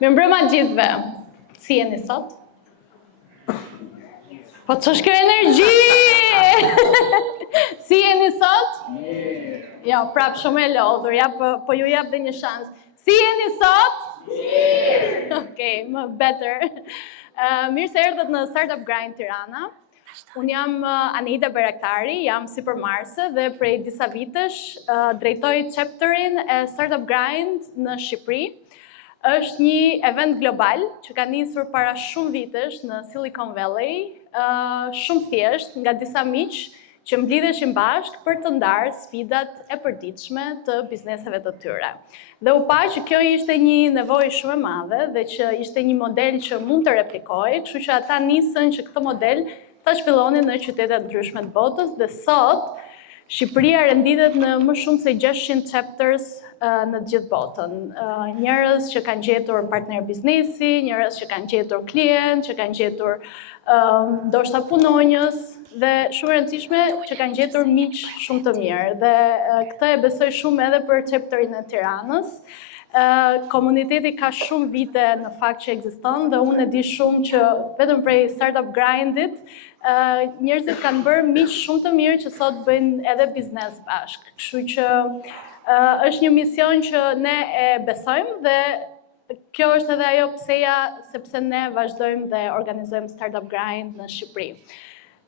Mirëmbrëma gjithëve. Si jeni sot? Po të shkër energji! Si jeni sot? Jo, prap shumë e lodhur, po ju jap dhe një shans. Si jeni sot? Okej, më better. Mirë se erdhët në Startup Grind Tirana. Unë jam Anita Beraktari, jam sipërmarrëse dhe prej disa vitesh drejtoj chapterin e Startup Grind në Shqipëri. Është një event global që ka nisur para shumë vitesh në Silicon Valley, shumë thjesht nga disa miq që mblidheshin bashkë për të ndarë sfidat e përditshme të bizneseve të tyre. Dhe u pa që kjo ishte një nevojë shumë e madhe dhe që ishte një model që mund të replikojë, kështu që ata nisën që këtë model ta zhvillonin në qytetet ndryshme të botës dhe sot Shqipëria renditet në më shumë se 600 chapters në gjithë botën. Njerëz që kanë gjetur partner biznesi, njerëz që kanë gjetur klient, që kanë gjetur ndoshta punonjës dhe shumë e rëndësishme që kanë gjetur miq shumë të mirë. Dhe këtë e besoj shumë edhe për chapterin e Tiranës. Komuniteti ka shumë vite në fakt që ekziston dhe unë e di shumë që vetëm prej Startup Grindit njerëzit kanë bërë miq shumë të mirë që sot bëjnë edhe biznes bashkë. Kështu që është një mision që ne e besojmë dhe kjo është edhe ajo pseja sepse ne vazhdojmë dhe organizojmë Startup Grind në Shqipëri.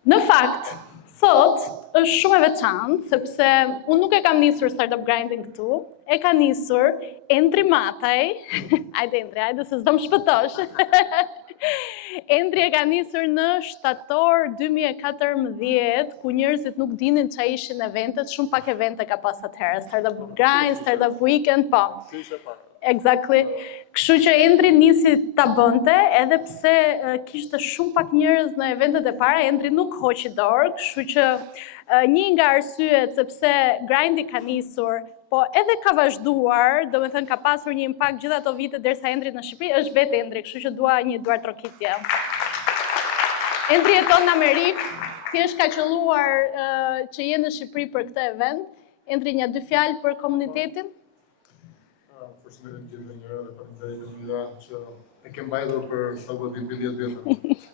Në fakt, sot është shumë e veçantë sepse unë nuk e kam nisur Startup Grindin këtu, e ka nisur Endri Mataj. Hajde se s'do më shpëtosh. Endri e ka nisur në shtator 2014, ku njerëzit nuk dinin ç'a ishin eventet, shumë pak evente ka pas atëherë, Startup Grind, Startup Weekend, po. Exactly. Kështu që Endri nisi ta bënte, edhe pse kishte shumë pak njerëz në eventet e para, Endri nuk hoqi dorë, kështu që një nga arsyet sepse Grindi ka nisur, po edhe ka vazhduar, do me thënë ka pasur një impact gjitha ato vite derisa Endri në Shqipëri, është vetë Endri, kështu që dua një duartrokitje. Endri jeton në Amerikë, thjesht ka qelluar që je në Shqipëri për këtë event. Endri, një dy fjalë për komunitetin? Përshëndetje gjithë njëra dhe faleminderit Mira që e ke mbajtur për sa do të 10 vjet.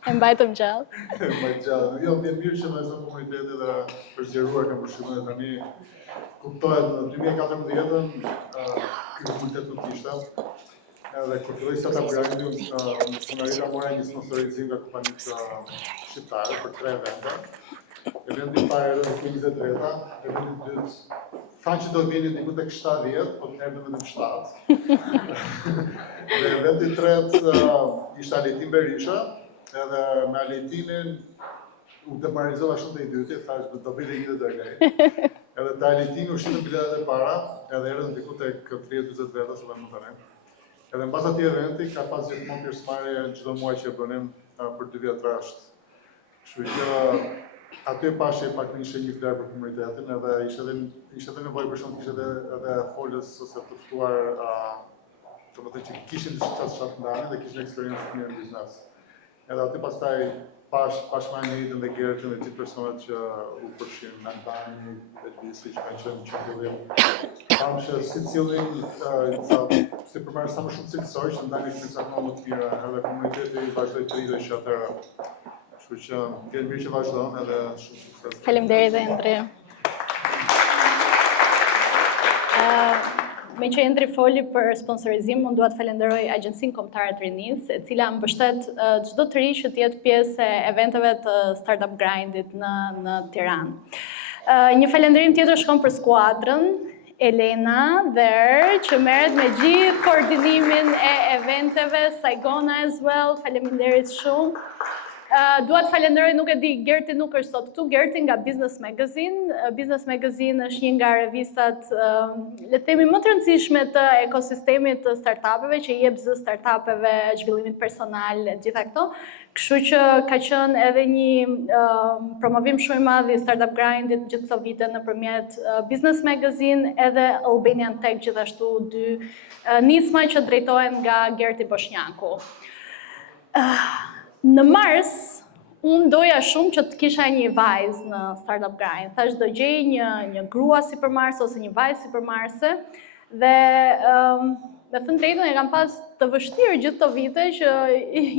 E mbajtëm gjallë. E mbajt gjallë. Jo, më mirë që vazhdon komuniteti dhe për zgjeruar kam përshtypjen tani kuptohet në 2014-ën ky komunitet nuk kishte. Edhe kur filloi Startup Grind, unë mora një sponsorizim nga kompanitë shqiptare për 3 evente. Eventi i parë era në 23-ta, eventi i dytë thanë që do vini diku tek 70, po të erdhëm vetëm 7. Dhe eventi i tretë ishte Aletin Berisha, edhe me Aletinin u demoralizova shumë te i dyti, thash do bëj një të dërgoj. Edhe te Aletini u shitën biletet e para, edhe erdhëm diku tek 30-40 veta, sa më tani. Edhe mbas atij eventi ka pas gjithmonë pjesëmarrje çdo muaj që bënim për 2 vjet rresht. Kështu që aty pashë pak ishte një flerë për komunitetin, edhe ishte edhe nevojë për shumë kishte edhe folës ose të ftuar të më të që kishin diçka të ndanë dhe kishin eksperiencë të mirë në biznes. Edhe aty pastaj pash me Anitën dhe Gertin dhe gjithë personat që u përfshin në Albani, Elvisi që kanë qenë në fillim. Kam që si cilin, si përmarrë sa më shumë cilësor që ndani që sa më të mira, edhe komuniteti vazhdoi të rritej që atëra. Kështu që vjen mirë që vazhdon edhe shumë sukses. Faleminderit Endri. Me që Endri foli për sponsorizim, unë dua të falenderoj Agjencinë Kombëtare të Rinisë, e cila mbështet çdo të ri që të jetë pjesë e eventeve të Startup Grindit në Tiranë. Një falënderim tjetër shkon për skuadrën, Elena Dher, që merret me gjithë koordinimin e eventeve, Saigona as well, faleminderit shumë. Dua të falenderoj, nuk e di, Gerti nuk është sot këtu, Gerti nga Business Magazine. Business Magazine është një nga revistat, le të themi, më të rëndësishme të ekosistemit të startupeve, që i jep zë startupeve, zhvillimit personal, gjitha këto. Kështu që ka qenë edhe një promovim shumë i madh i Startup Grindit gjithë këto vite nëpërmjet Business Magazine, edhe Albanian Tech gjithashtu, 2 nisma që drejtohen nga Gerti Boshnjaku. Në mars, unë doja shumë që të kisha një vajzë në Startup Grind. Thash do gjej një grua sipërmarrëse ose një vajzë sipërmarrëse dhe me thënë drejtën e kam pas të vështirë gjithë këto vite që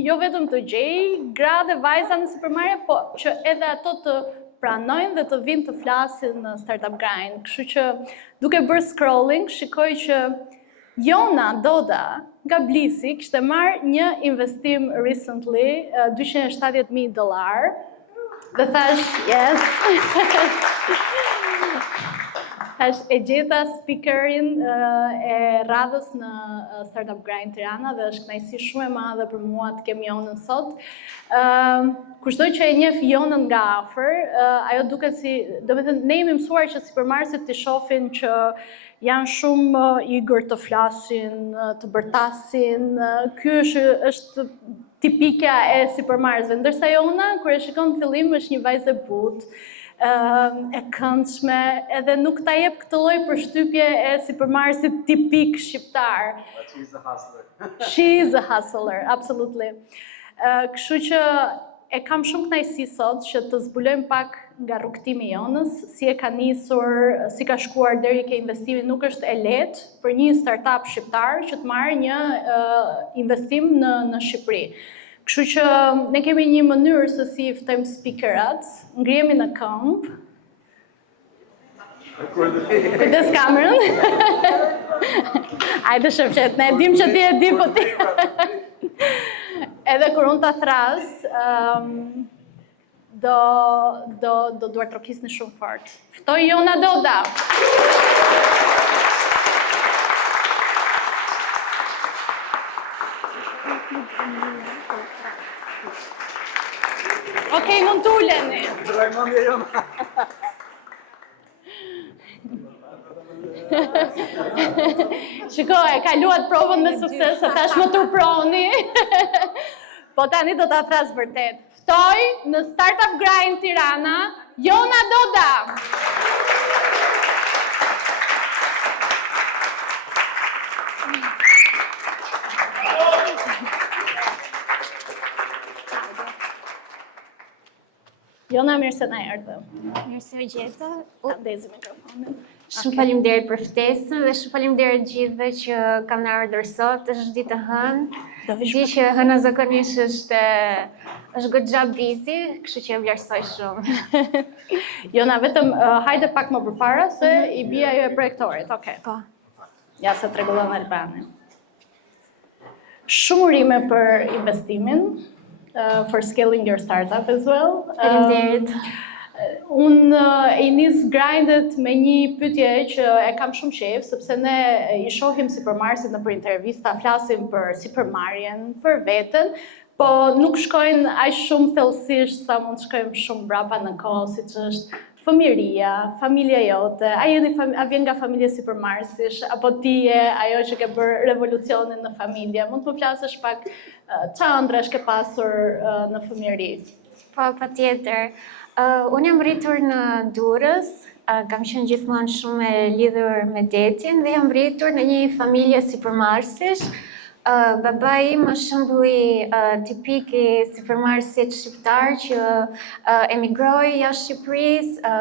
jo vetëm të gjej gra dhe vajza në supermarket, po që edhe ato të pranojnë dhe të vinë të flasin në Startup Grind. Kështu që duke bërë scrolling, shikoj që Jona Doda nga Blisi kishte marrë një investim recently, $270,000, dhe thash, yes. Thash, e gjeta speakerin e radhës në Startup Grind Tirana dhe është kënaqësi shumë e madhe për mua të kem Jonën sot. Kushdo që e njeh Jonën nga afër, ajo duket si, domethënë ne jemi mësuar që supermarketet të shohin që janë shumë eager të flasin, të bërtasin. Ky është tipika e supermarketëve, ndërsa Jona kur e shikon në fillim është një vajzë e butë, e këndshme, edhe nuk ta jep këtë lloj përshtypje e supermarketit tipik shqiptar. But she's a hustler. She is a hustler, absolutely. Kështu që e kam shumë kënaqësi sot që të zbulojmë pak nga rrugtimi i Jonës, si e ka nisur, si ka shkuar deri ke investimi. Nuk është e lehtë për një startup shqiptar që të marrë një investim në Shqipëri. Kështu që ne kemi një mënyrë se si i ftojmë speakerat, ngrihemi në këmbë. Kujdes kamerën. Hajde shëfqet, ne dim që ti e di, po ti. Edhe kur unë ta thras, do duar trokisni shumë fort. Ftoj Jona Doda. Okej, mund të uleni. Shiko, e kaluat provën me sukses, se tash më turproni. Po tani do ta thras vërtet. Ftoj në Startup Grind Tirana, Jona Doda. Jona, mirë se na erdhe. Mirë se u gjeta. Ta ndezi mikrofonin. Shumë faleminderit për ftesën dhe shumë faleminderit gjithëve që kanë ardhur sot. Është ditë e hënë. Di që hëna zakonisht është goxha busy, kështu që e vlerësoj shumë. Jona, vetëm hajde pak më përpara se i bie ajo e projektorit. Okej. Po. Ja se tregullon Albani. Shumë urime për investimin, for scaling your startup as well. Faleminderit. Unë i nis grindet me një pyetje që e kam shumë qejf, sepse ne i shohim supermarketet nëpër intervista, flasim për sipërmarrjen, për veten, po nuk shkojnë aq shumë thellësisht sa mund të shkojmë shumë brapa në kohë, siç është fëmijëria, familja jote, a vjen nga familje sipërmarrësish, apo ti je ajo që ke bërë revolucionin në familje. Mund të më flasësh pak çfarë ëndrash ke pasur në fëmijëri? Po, patjetër. Unë jam rritur në Durrës, kam qenë gjithmonë shumë e lidhur me detin dhe jam rritur në një familje sipërmarrësish. Babai im është shembulli tipik i sipërmarrësit shqiptar që emigroi jashtë Shqipërisë,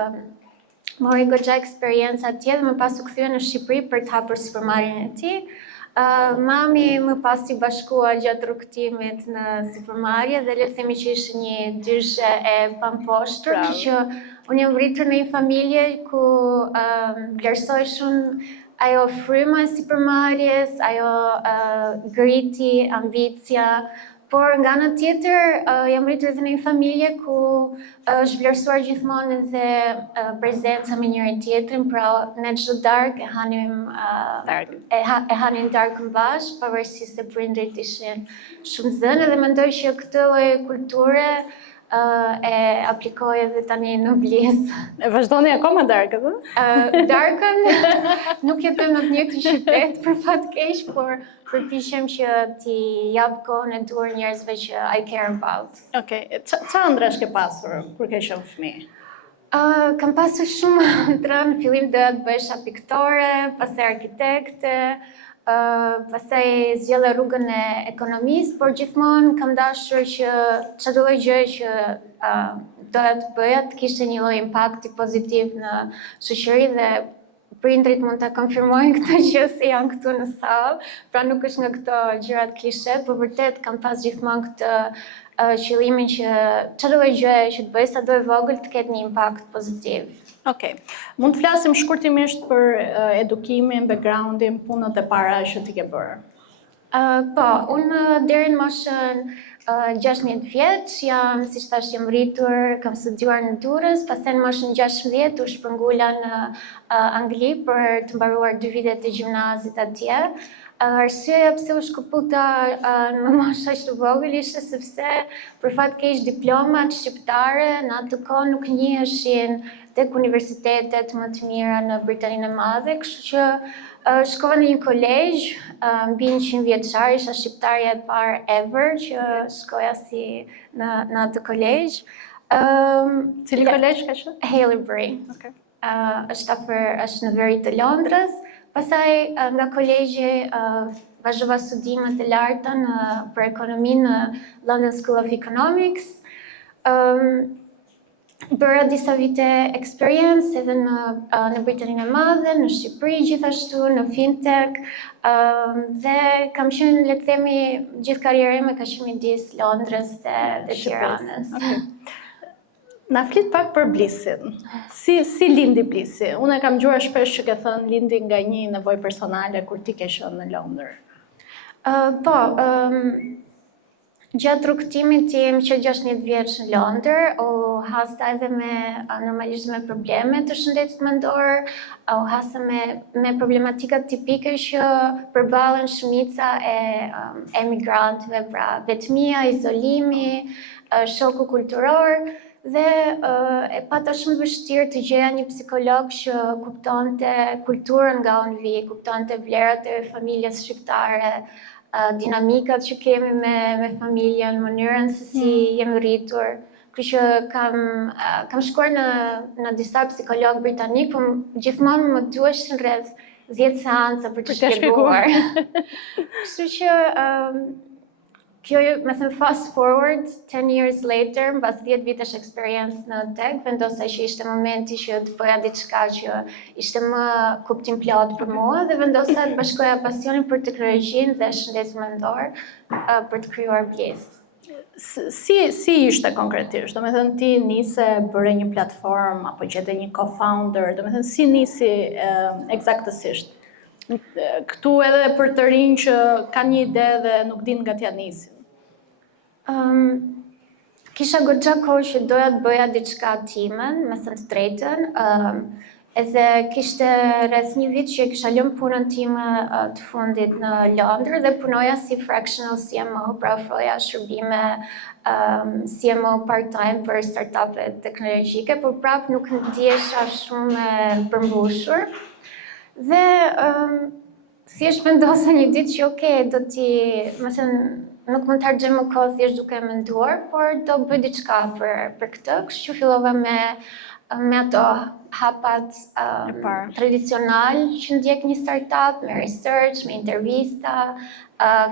mori goxha eksperiencë atje dhe më pas u kthye në Shqipëri për të hapur sipërmarrjen e tij. Mami më pas i bashkua gjatë rrugtimit në sipërmarrje dhe le të themi që ishte një dyshe e pamposhtur, kështu që unë jam rritur në një familje ku vlerësoj shumë ajo fryma e sipërmarrjes, ajo griti, ambicia, por nga ana tjetër jam rritur edhe në një familje ku është vlerësuar gjithmonë edhe prezenca me njëri tjetrin, pra ne çdo darkë e hanin darkën bashkë, pavarësisht se prindrit ishin shumë zënë, dhe mendoj që këtë lloj kulture e aplikoj edhe tani në Blizë. E vazhdoni akoma darkën, ëh? Darkën nuk jetojmë në të njëjtin qytet për fat keq, por përpiqem që t'i jap kohën e duhur njerëzve që I care about. Okej, çfarë ëndrash ke pasur kur ke qenë fëmijë? Kam pasur shumë ëndra, në fillim doja të bëhesha piktore, pastaj arkitekte, pastaj zgjella rrugën e ekonomisë, por gjithmonë kam dashur që çdo lloj gjëje që doja të bëja të kishte një lloj impakti pozitiv në shoqëri dhe prindrit mund të konfirmojnë këtë gjë se janë këtu në sallë, pra nuk është nga këto gjërat klishe, por vërtet kam pas gjithmonë këtë qëllimin që çdo lloj gjëje që të bëj sado e vogël të ketë një impakt pozitiv. Okej. Mund të flasim shkurtimisht për edukimin, backgroundin, punët e para që ti ke bërë. Po, unë deri në moshën 16 vjeç, si thash, jam rritur, kam studiuar në Durrës, pastaj në moshën 16 u shpërngula në Angli për të mbaruar 2 vitet e gjimnazit atje. Arsyeja pse u shkëputa në mosha që të vogël ishte sepse për fat keq diplomat shqiptare në atë kohë nuk njiheshin tek universitetet më të mira në Britaninë e Madhe, kështu që shkova në një kolegj, mbi 100 vjeçar, isha shqiptarja e parë ever që shkoja si në atë kolegj. Cili kolegj ka qenë? Haileybury. Okay. Është në veri të Londrës. Pastaj nga kolegji vazhdova studimet e larta për ekonomi në London School of Economics. Bëra disa vite experience edhe në Britaninë e Madhe, në Shqipëri gjithashtu, në fintech, dhe kam qenë, le të themi, gjithë karrierën ime ka qenë midis Londrës dhe Tiranës. Okay. Na flit pak për Blisin. Si lindi Blisi? Unë e kam dëgjuar shpesh që ke thënë lindi nga një nevojë personale kur ti ke qenë në Londër. Po, gjatë rrugtimit tim që 16 vjeç në Londër, u hasta edhe normalisht me probleme të shëndetit mendor, u hasta me problematikat tipike që përballen shumica e emigrantëve, pra vetmia, izolimi, shoku kulturor, dhe e pata shumë vështirë të gjeja një psikolog që kuptonte kulturën nga unë vi, kuptonte vlerat e familjes shqiptare, dinamikat që kemi me familjen, mënyrën se si jemi rritur. Kështu që kam shkuar në disa psikolog britanik, por gjithmonë më duheshin rreth 10 seanca për të shpjeguar. Kështu që kjo, me thënë, fast forward, 10 years later, mbas 10 vitesh experience në tech, vendosa që ishte momenti që të bëja diçka që ishte më kuptim plot për mua, dhe vendosa të bashkoja pasionin për teknologjinë dhe shëndetin mendor për të krijuar Bliss. Si ishte konkretisht? Do me thënë ti nise bëre një platform, apo gjete një co-founder, do me thënë si nisi eksaktësisht? Këtu edhe për të rinj që kanë një ide dhe nuk din nga t'ja nisin. Kisha goxha kohë që doja të bëja diçka timen, me thënë të drejtën, edhe kishte rreth një vit që kisha lënë punën time të fundit në Londër dhe punoja si fractional CMO, pra ofroja shërbime CMO part-time për startupet teknologjike, por prapë nuk ndihesha shumë e përmbushur. Dhe thjesht vendosa një ditë që nuk mund të harxoj më kohë thjesht duke menduar, por do bëj diçka për këtë, kështu që fillova me ato hapat tradicional që ndjek një startup, me research, me intervista,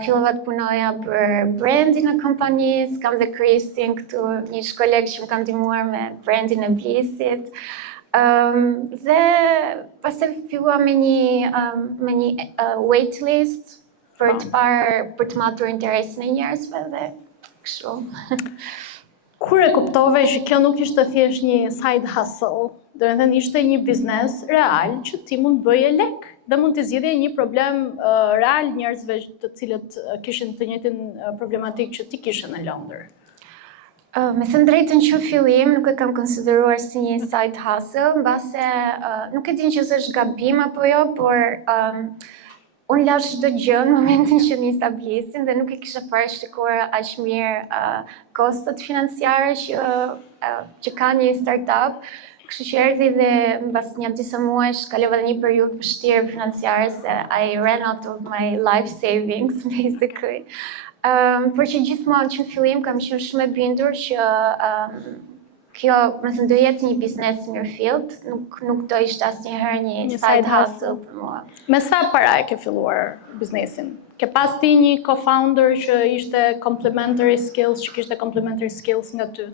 fillova të punoja për brandin e kompanisë, kam dhe Kristin këtu, një shkoleg që më kam ndihmuar me brandin e Blissit. Dhe pastaj fillua me një waitlist për të matur interesin e njerëzve dhe kështu. Kur e kuptove që kjo nuk ishte thjesht një side hustle, do të thënë ishte një biznes real që ti mund bëje lek dhe mund të zgjidhje një problem real njerëzve të cilët kishin të njëjtin problematik që ti kishe në Londër? Me thënë drejtën që fillim nuk e kam konsideruar si një side hustle, mbase nuk e din që është gabim apo jo, por unë lash çdo gjë në momentin që nisa Blissin dhe nuk e kisha parashikuar aq mirë kostot financiare që ka një startup. Kështu që erdhi dhe mbas një disa muajsh kalova një periudhë vështirë financiare se I ran out of my life savings basically. Por që gjithmonë që në fillim kam qenë shumë e bindur që kjo, më thënë, do jetë një biznes mirëfillt, nuk do ishte asnjëherë një side hustle për mua. Me sa para e ke filluar biznesin? Ke pas ti një co-founder që ishte complementary skills, që kishte complementary skills nga ty?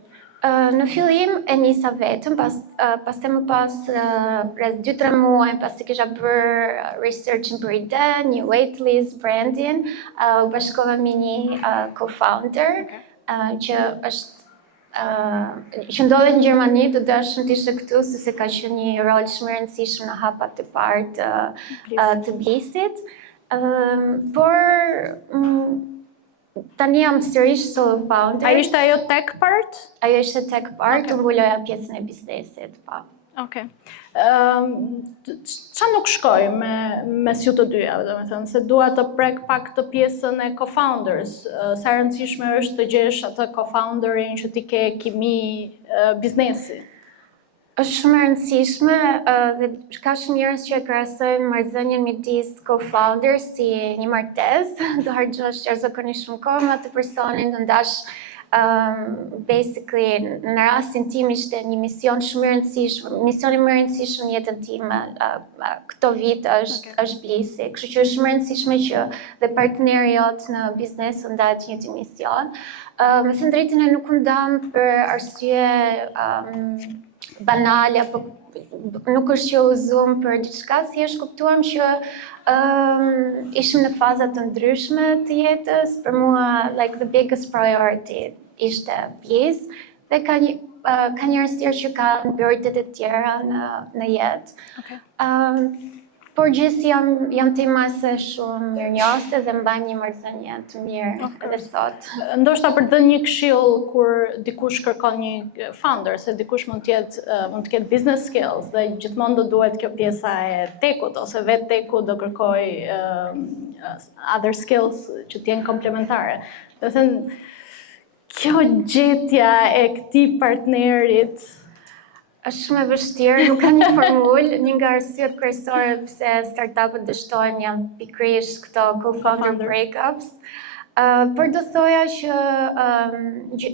Në fillim e nisa vetëm, pastaj më pas rreth 2-3 muaj pas të kisha bërë researchin për ide, një waitlist, branding, u bashkova me një co-founder që që ndodhet në Gjermani, do dashëm të ishte këtu sepse ka qenë një rol shumë i rëndësishëm në hapat e parë të Blisit. Por tani jam sërish solo founder. Ajo ishte ajo tech part? Ajo ishte tech part, të mbuloja pjesën e biznesit, po. Okej. Qa nuk shkoj mes ju të dyja, do me thënë, se dua të prek pak të pjesën e co-founders. Sa rëndësishme është të gjesh atë co-founderin që ti ke kimi biznesi? Është shumë e rëndësishme dhe ka shumë njerëz që e krahasojnë marrëdhënien midis co-founders si një martesë, do harxhosh jashtëzakonisht shumë kohë me atë personin, do ndash basically në rastin tim ishte një mision shumë i rëndësishëm, misioni më i rëndësishëm në jetën time këto vite është Blisi, kështu që është shumë e rëndësishme që dhe partneri jot në biznes ndahet një të mision. Me thënë drejtën e nuk u ndam për arsye banale, apo nuk është që u zoom për diçka, thjesht kuptuam që ishim në faza të ndryshme të jetës, për mua like the biggest priority ishte Bliss dhe ka njerëz tjerë që kanë prioritetet tjera në jetë. Por gjithsesi jam timase shumë mirënjohëse dhe mbajmë një marrëdhënie të mirë edhe sot. Ndoshta për të dhënë një këshill kur dikush kërkon një founder, se dikush mund të ketë business skills dhe gjithmonë do duhet kjo pjesa e tekut ose vetë teku do kërkoj other skills që të jenë komplementare. Do të thënë, kjo gjetja e këtij partnerit është shumë e vështirë, nuk ka një formulë, një nga arsyet kryesore pse startupët dështojnë janë pikërisht këto co-founder breakups. Por do thoja që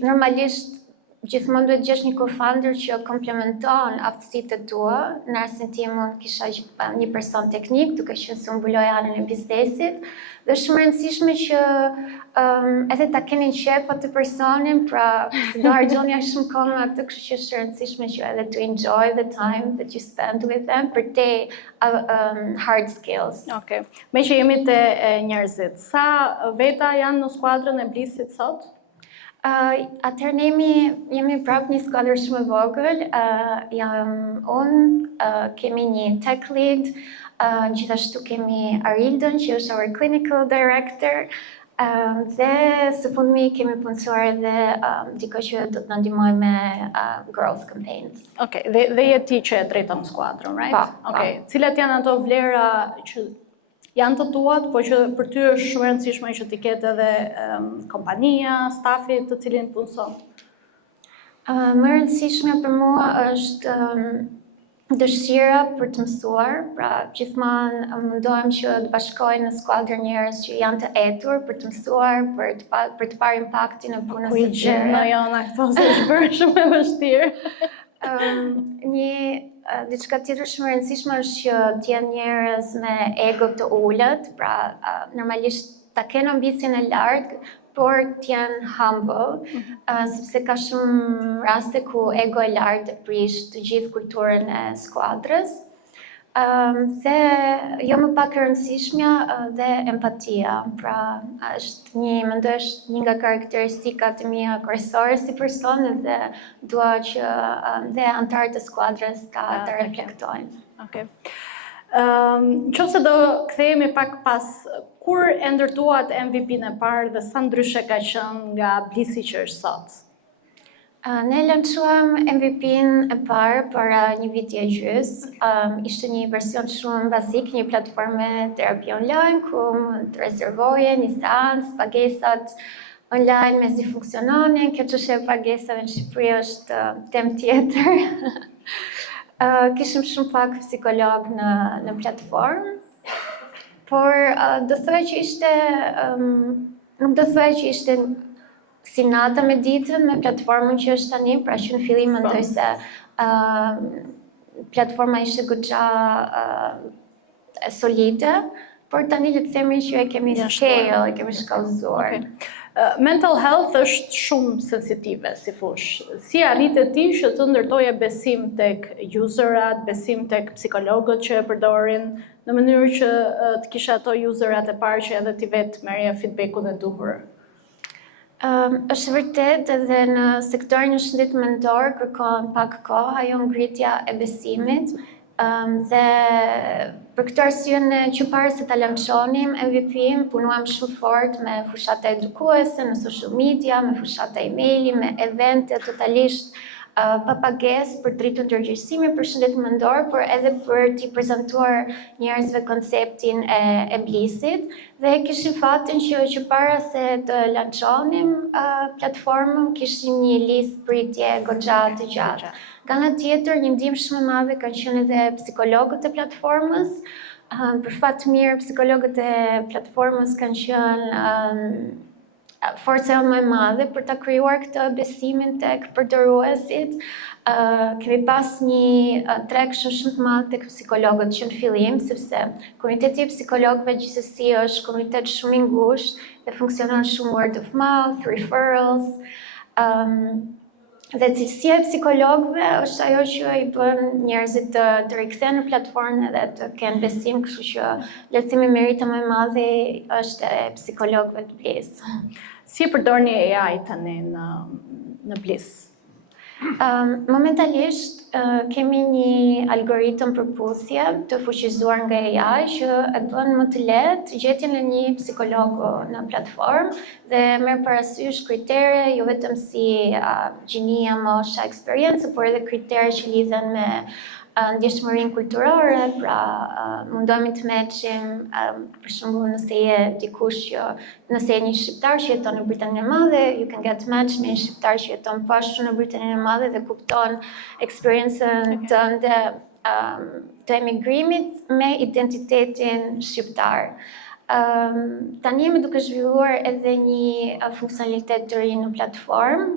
normalisht gjithmonë duhet gjesh një co-founder që komplementon aftësitë tua. Në rastin tim unë kisha një person teknik, duke qenë se unë mbuloj anën e biznesit. Dhe është shumë e rëndësishme që edhe ta keni qejf atë personin, pra do harxhoni aq shumë kohë me atë, kështu që është e rëndësishme që edhe to enjoy the time that you spend with them për te hard skills. Okej. Me që jemi te njerëzit, sa veta janë në skuadrën e Blissit sot? Atëherë ne jemi prapë një skuadër shumë e vogël, jam unë, kemi një tech lead, gjithashtu kemi Arildën që është our clinical director, dhe së fundmi kemi punësuar edhe diko që do të na ndihmojë me growth campaigns. Okej, dhe je ti që e drejton skuadrën, right? Po. Okej, cilat janë ato vlera që janë të tuat, po që për ty është shumë e rëndësishme që ti ketë edhe kompania, stafi të cilin punëson? Më e rëndësishme për mua është dëshira për të mësuar, pra gjithmonë mundohem që të bashkoj në skuadër njerëz që janë të etur për të mësuar, për të parë impaktin e punës së tyre. Në jona këto se është bërë shumë e vështirë. Diçka tjetër shumë e rëndësishme është që të jenë njerëz me ego të ulët, pra normalisht ta kenë ambicien e lartë, por të jenë humble, sepse ka shumë raste ku ego e lartë prish të gjithë kulturën e skuadrës. Dhe jo më pak e rëndësishmja dhe empatia, pra mendoj është një nga karakteristikat e mia kryesore si person dhe dua që dhe anëtarët e skuadrës ta reflektojnë. Okej. Nëse do kthehemi pak pas, kur e ndërtuat MVP-n e parë dhe sa ndryshe ka qenë nga Blissi që është sot? Ne lançuam MVP-n e parë para një viti e gjys. Ishte një version shumë bazik, një platforme terapi online ku mund të rezervoje një seancë, pagesat online me si funksiononin, kjo çështje e pagesave në Shqipëri është temë tjetër. Kishim shumë pak psikolog në platformë, por do thoj që ishte, nuk do thoj që ishte si nata me ditën me platformën që është tani, pra që në fillim mendoj se platforma ishte goxha solide, por tani le të themi që e kemi scale, e kemi shkallëzuar. Mental health është shumë sensitive, si fush. Si arritet ti që të ndërtoje besim tek userat, besim tek psikologët që e përdorin, në mënyrë që të kisha ato userat e parë që edhe ti vetë merrje feedbackun e duhur? Është vërtet edhe në sektorin e shëndetit mendor kërkon pak kohë ajo ngritja e besimit. Dhe për këtë arsye ne që parë se ta lançonim MVP-n, punuam shumë fort me fushata edukuese në social media, me fushata emaili, me evente totalisht pa pagesë për të rritur ndërgjegjësimin për shëndetin mendor, por edhe për t'i prezantuar njerëzve konceptin e blisit. Dhe kishim fatin që para se të lançonim platformën, kishim një listë pritje goxha të gjatë. Nga ana tjetër, një ndihmë shumë e madhe kanë qenë edhe psikologët e platformës. Për fat të mirë, psikologët e platformës kanë qenë forca më e madhe për ta krijuar këtë besimin tek përdoruesit. Kemi pas një traction shumë të madh tek psikologët që në fillim, sepse komuniteti i psikologëve gjithsesi është komunitet shumë i ngushtë dhe funksionon shumë word of mouth, referrals. Dhe cilësia e psikologëve është ajo që i bën njerëzit të rikthehen në platformë dhe të kenë besim, kështu që le të themi merita më e madhe është e psikologëve të Blisë. Si e përdorni AI tani në Blisë? Momentalisht kemi një algoritëm përputhje të fuqizuar nga AI që e bën më të lehtë gjetjen e një psikologu në platformë dhe merr parasysh kritere jo vetëm si gjinia, mosha, eksperiencë, por edhe kritere që lidhen me ndjeshmërinë kulturore, pra mundohemi të matchim, për shembull nëse je dikush që nëse je një shqiptar që jeton në Britaninë e Madhe, you can get match me një shqiptar që jeton poshtë në Britaninë e Madhe dhe kupton eksperiencën tënde të emigrimit me identitetin shqiptar. Tani jemi duke zhvilluar edhe një funksionalitet të ri në platformë,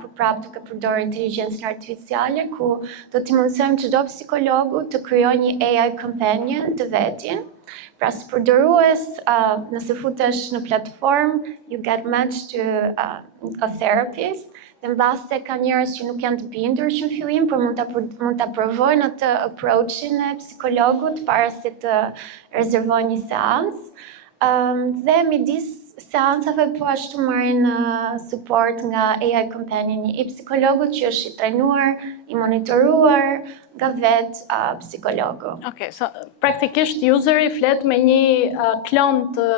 për prapë duke përdorur inteligjencën artificiale, ku do t'i mundsojmë çdo psikologu të krijojë një AI companion të vetin. Pra si përdorues, nëse futesh në platformë, you get matched to a therapist, dhe mbase ka njerëz që nuk janë të bindur që në fillim, por mund ta provojnë atë approach-in e psikologut para se të rezervojnë një seancë. Dhe midis seancave po ashtu marrin support nga AI companion i psikologut që është i trajnuar, i monitoruar nga vetë psikologu. Okej, so praktikisht useri flet me një klon të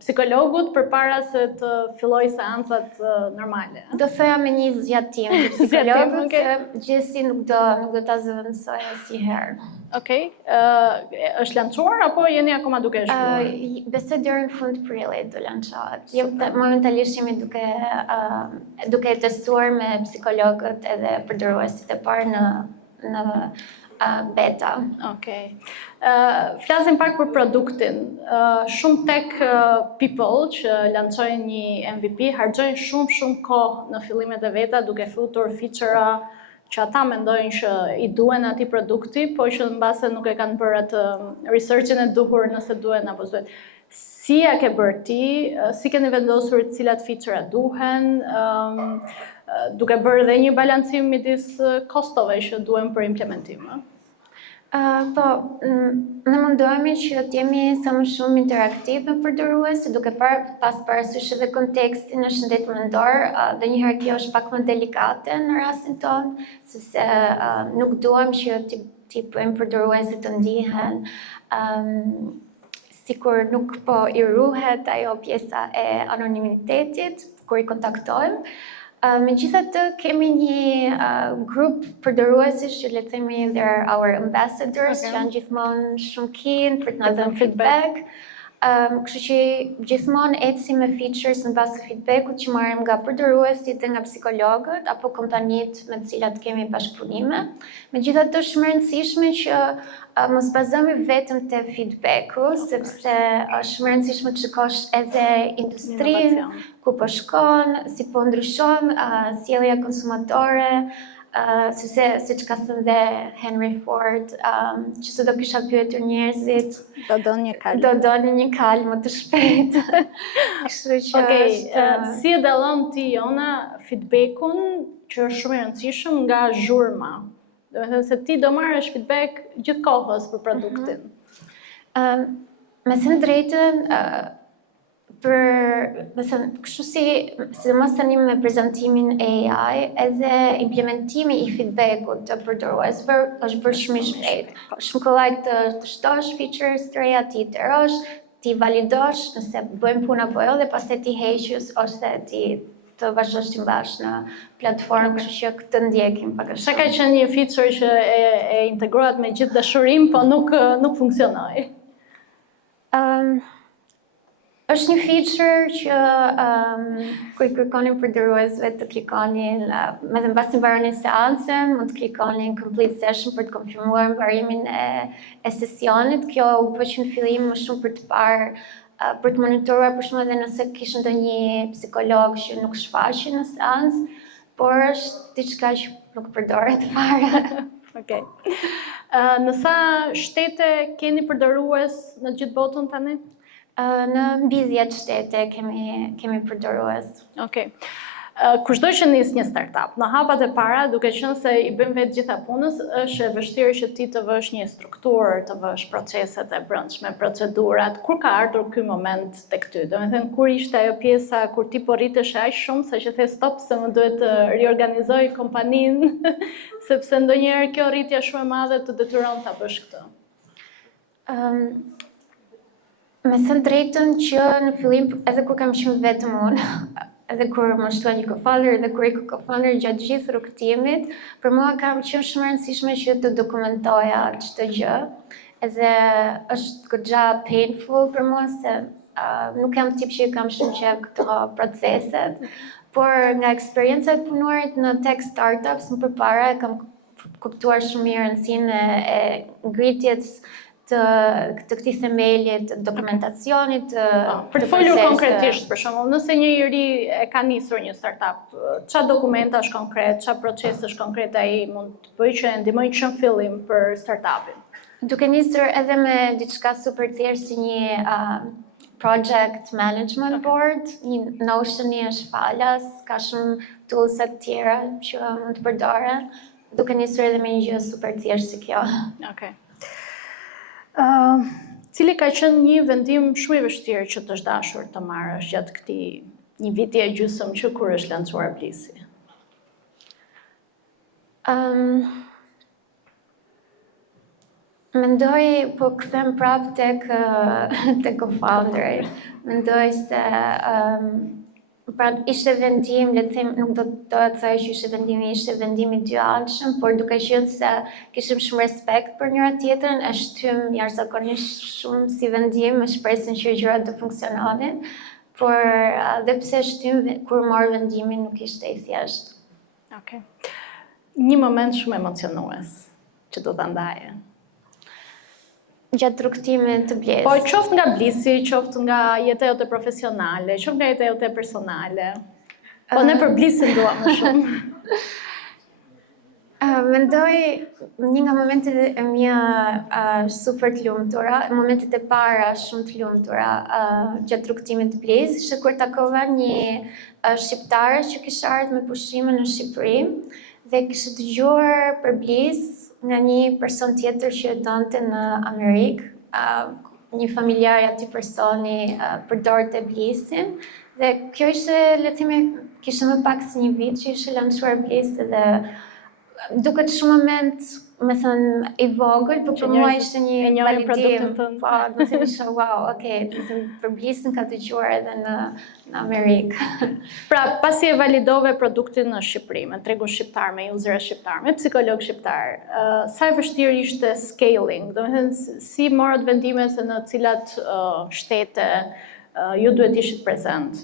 psikologut përpara se të fillojë seancat normale. Do thoya me një zgjatim të psikologut, se gjithsesi nuk do ta zëvendësoj asnjëherë. Okej, është lançuar apo jeni akoma duke e shkruar? Besoj deri në fund prillit do lançohet. Momentalisht jemi duke e testuar me psikologët edhe përdoruesit e parë në beta. Okej. Flasim pak për produktin. Shumë tech people që lançojnë një MVP harxojnë shumë kohë në fillimet e veta duke futur feature-a që ata mendojnë që i duhen atij produkti, por që mbase nuk e kanë bërë atë research-in e duhur nëse duhen apo s'duhen. Si ja ke bërë ti? Si keni vendosur cilat feature-a duhen? Duke bërë dhe një balancim midis kostove që duhen për implementim. Po, ne mundohemi që të jemi sa më shumë interaktiv me përdorues, duke pas parasysh edhe kontekstin në shëndet mendor, dhe njëherë kjo është pak më delikate në rastin tonë, sepse nuk duam që t'i bëjmë përdoruesit të ndihen sikur nuk po i ruhet ajo pjesa e anonimitetit kur i kontaktojmë. Megjithatë, kemi një grup përdoruesish që le të themi they're our ambassadors, që janë gjithmonë shumë keen për të na dhënë feedback. Kështu që gjithmonë ecim me features në bazë të feedbackut që marrim nga përdoruesit dhe nga psikologët apo kompanitë me të cilat kemi bashkëpunime. Megjithatë, është shumë e rëndësishme që mos bazohemi vetëm te feedbacku, sepse është shumë e rëndësishme të shikosh edhe industrinë, ku po shkon, si po ndryshon sjellja konsumatore, sepse siç ka thënë dhe Henry Ford, që se do kisha pyetur njerëzit, Do donë një kalë. do donin një kalë më të shpejtë. Kështu që Okej, është si e dallon ti Jona feedbackun që është shumë i rëndësishëm nga zhurma? Do të thënë se ti do marrësh feedback gjithkohës për produktin. me thënë drejtën, kështu sidomos tani me prezantimin AI, edhe implementimi i feedbackut të përdoruesve është bërë shumë i shpejtë. Shumë kollaj të shtosh features të reja, ti iterosh, ti validosh nëse bëjmë punë apo jo, dhe pastaj ti heqësh ose ti të vazhdosh të mbash në platformë, kështu që këtë ndjekim pak a Çka ka shumë. qenë një feature që e integruat me gjithë dashurim, po nuk funksionoi? Është një feature që kur I kërkonin përdoruesve të klikonin, me dhe mbasi mbaronin seancën, mund të klikonin complete session për të konfirmuar mbarimin e sesionit. Kjo u bë që në fillim më shumë për të parë, për të monitoruar për shumë edhe nëse kishte ndonjë psikolog që nuk shfaqej në seancë, por është diçka që nuk përdoret fare. Okej. Në sa shtete keni përdorues në gjithë botën tani? Në mbi 10 shtete kemi përdorues. Okej. Kushdo që nis një startup, në hapat e para, duke qenë se I bën vetë gjitha punës, është e vështirë që ti të vësh një strukturë, të vësh proceset e brendshme, procedurat. Kur ka ardhur ky moment tek ty? Domethënë kur ishte ajo pjesa kur ti po rritesh aq shumë sa që the stop se më duhet të riorganizoj kompaninë, sepse ndonjëherë kjo rritje shumë e madhe të detyron ta bësh këtë. Me thënë drejtën që në fillim, edhe kur kam qenë vetëm unë, edhe kur më shtua një co-founder, edhe kur I co-founder gjatë gjithë rrugëtimit, për mua kam qenë shumë e rëndësishme që të dokumentoja çdo gjë. Edhe është goxha painful për mua se nuk jam tip që I kam shumë qef këto proceset, por nga eksperienca e punuarit në tech startups më përpara kam kuptuar shumë mirë rëndësinë e ngritjes të këtij themeli të dokumentacionit, Për të folur konkretisht, për shembull, nëse një I ri e ka nisur një startup, çfarë dokumentash konkret, çfarë procesesh konkret ai mund të bëjë që e ndihmojë që në fillim për startupin? Duke nisur edhe me diçka super thjeshtë si një project management board, një Notion është falas, ka shumë tools të tjera që mund të përdoren, duke nisur edhe me një gjë super thjeshtë si kjo. Okej. Cili ka qenë një vendim shumë I vështirë që të dashur të marrësh gjatë këtij një viti e gjysmë që kur është lancuar Blisi? Mendoj, po kthem prap tek co-founderi. Mendoj se pra ishte vendim, le të them, nuk do të thoj që ishte vendim I dyalshëm, por duke qenë se kishim shumë respekt për njëra tjetrën, e shtym jashtëzakonisht shumë si vendim, me shpresën që gjërat do funksiononin, por dhe pse shtym kur mor vendimin nuk ishte I thjeshtë. Okej. Një moment shumë emocionues që do ta ndaje. Gjatë rrugtimit të Blesë. Po qoftë nga Blisi, qoftë nga jeta jote profesionale, qoftë nga jeta jote personale. Po ne për Blisin duam më shumë. Mendoj një nga momentet e mia super të lumtura, momentet e para shumë të lumtura gjatë rrugtimit të Blisë, ishte kur takova një shqiptare që kishte ardhur me pushime në Shqipëri dhe kishte dëgjuar për Blisë nga një person tjetër që e donte në Amerikë, një familjar I atij personi përdorte Blisin, dhe kjo ishte, le të themi, kishte më pak se një vit që ishte lançuar Blisi dhe duket shumë moment, me thënë, I vogël, por për mua ishte një validim. Po, do të isha wow, okay, për Blisin ka dëgjuar edhe në Amerikë. Pra, pasi e validove produktin në Shqipëri, me tregun shqiptar, me user shqiptar, me psikolog shqiptar, sa e vështirë ishte scaling? Domethënë, si morët vendime se në cilat shtete ju duhet ishit prezent?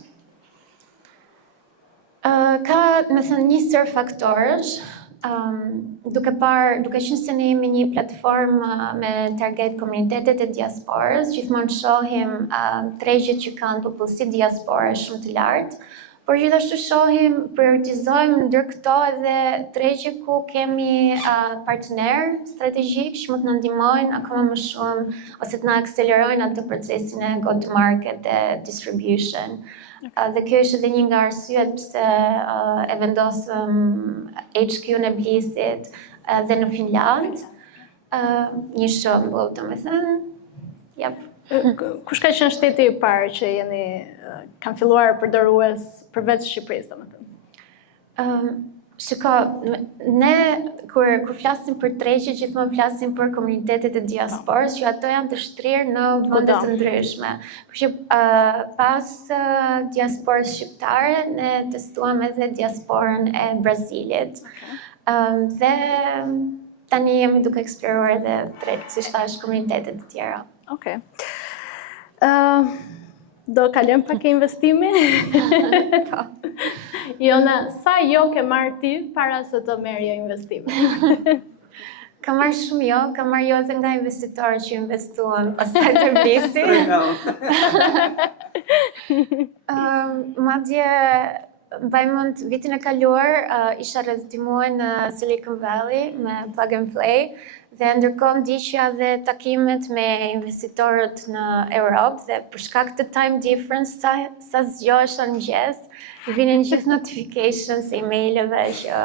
Ka, me thënë, një sër faktorësh. Duke qenë se ne jemi një platformë me target komunitetet e diasporës, gjithmonë shohim tregjet që kanë popullsi diaspore shumë të lartë, Por gjithashtu shohim, prioritizojmë ndër këto edhe tregje ku kemi partner strategjik që mund të na ndihmojnë akoma më shumë ose të na akselerojnë atë procesin e go to market e distribution. Dhe kjo është edhe një nga arsyet pse e vendosëm HQ-n e Blizit dhe në Finland. Një shembull, domethënë, jep. Kush ka qenë shteti i parë që jeni kanë filluar përdorues përveç Shqipërisë, domethënë? Shiko, ne kur flasim për tregje, gjithmonë flasim për komunitetet e diasporës, që ato janë të shtrirë në vende të ndryshme. Kështu që pas diasporës shqiptare, ne testuam edhe diasporën e Brazilit. Dhe tani jemi duke eksploruar edhe si thash komunitetet të tjera. Okej. Do kalojmë pak e investimi? Po. Jona, sa jo ke marrë ti para se të merrje investime? Kam marrë shumë jo, kam marrë jo edhe nga investitorë që investuan pastaj të Blisi. Madje mbaj mend vitin e kaluar isha rrethimuar në Silicon Valley me Plug and Play. Dhe ndërkohë ndiqja dhe takimet me investitorët në Europë dhe për shkak të time difference sa zgjohesha në mëngjes, vinin gjithë notifications e emaileve që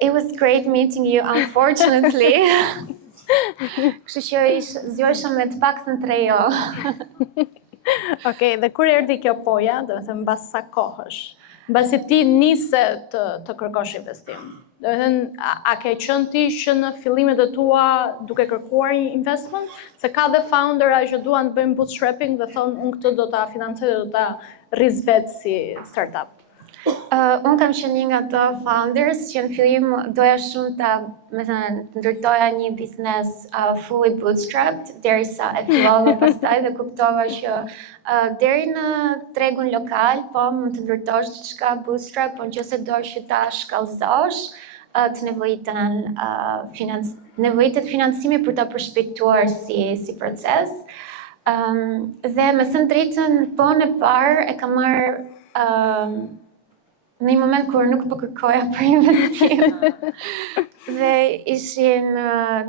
it was great meeting you, unfortunately. Kështu që zgjohesha me të paktën 3 jo. Okej, dhe kur erdhi kjo poja, do të thënë mbas sa kohësh? Mbasi ti nise të kërkosh investim. Do të thënë, a ke qenë ti që në fillimet e tua duke kërkuar një investment? Se ka dhe foundera që duan të bëjnë bootstrapping dhe thonë unë këtë do ta financoj dhe do ta rris vetë si startup. Unë kam qenë një nga të founders që në fillim doja shumë të ndërtoja një biznes fully bootstrapped, derisa e fillova pastaj dhe kuptova që deri në tregun lokal, po mund të ndërtosh diçka bootstrap, po nëse do që ta shkallëzosh, të nevojitet financimi për ta përshpejtuar si proces. Dhe me thënë drejtën, po në parë e kam marrë në një moment kur nuk po kërkoja për investim. Dhe ishin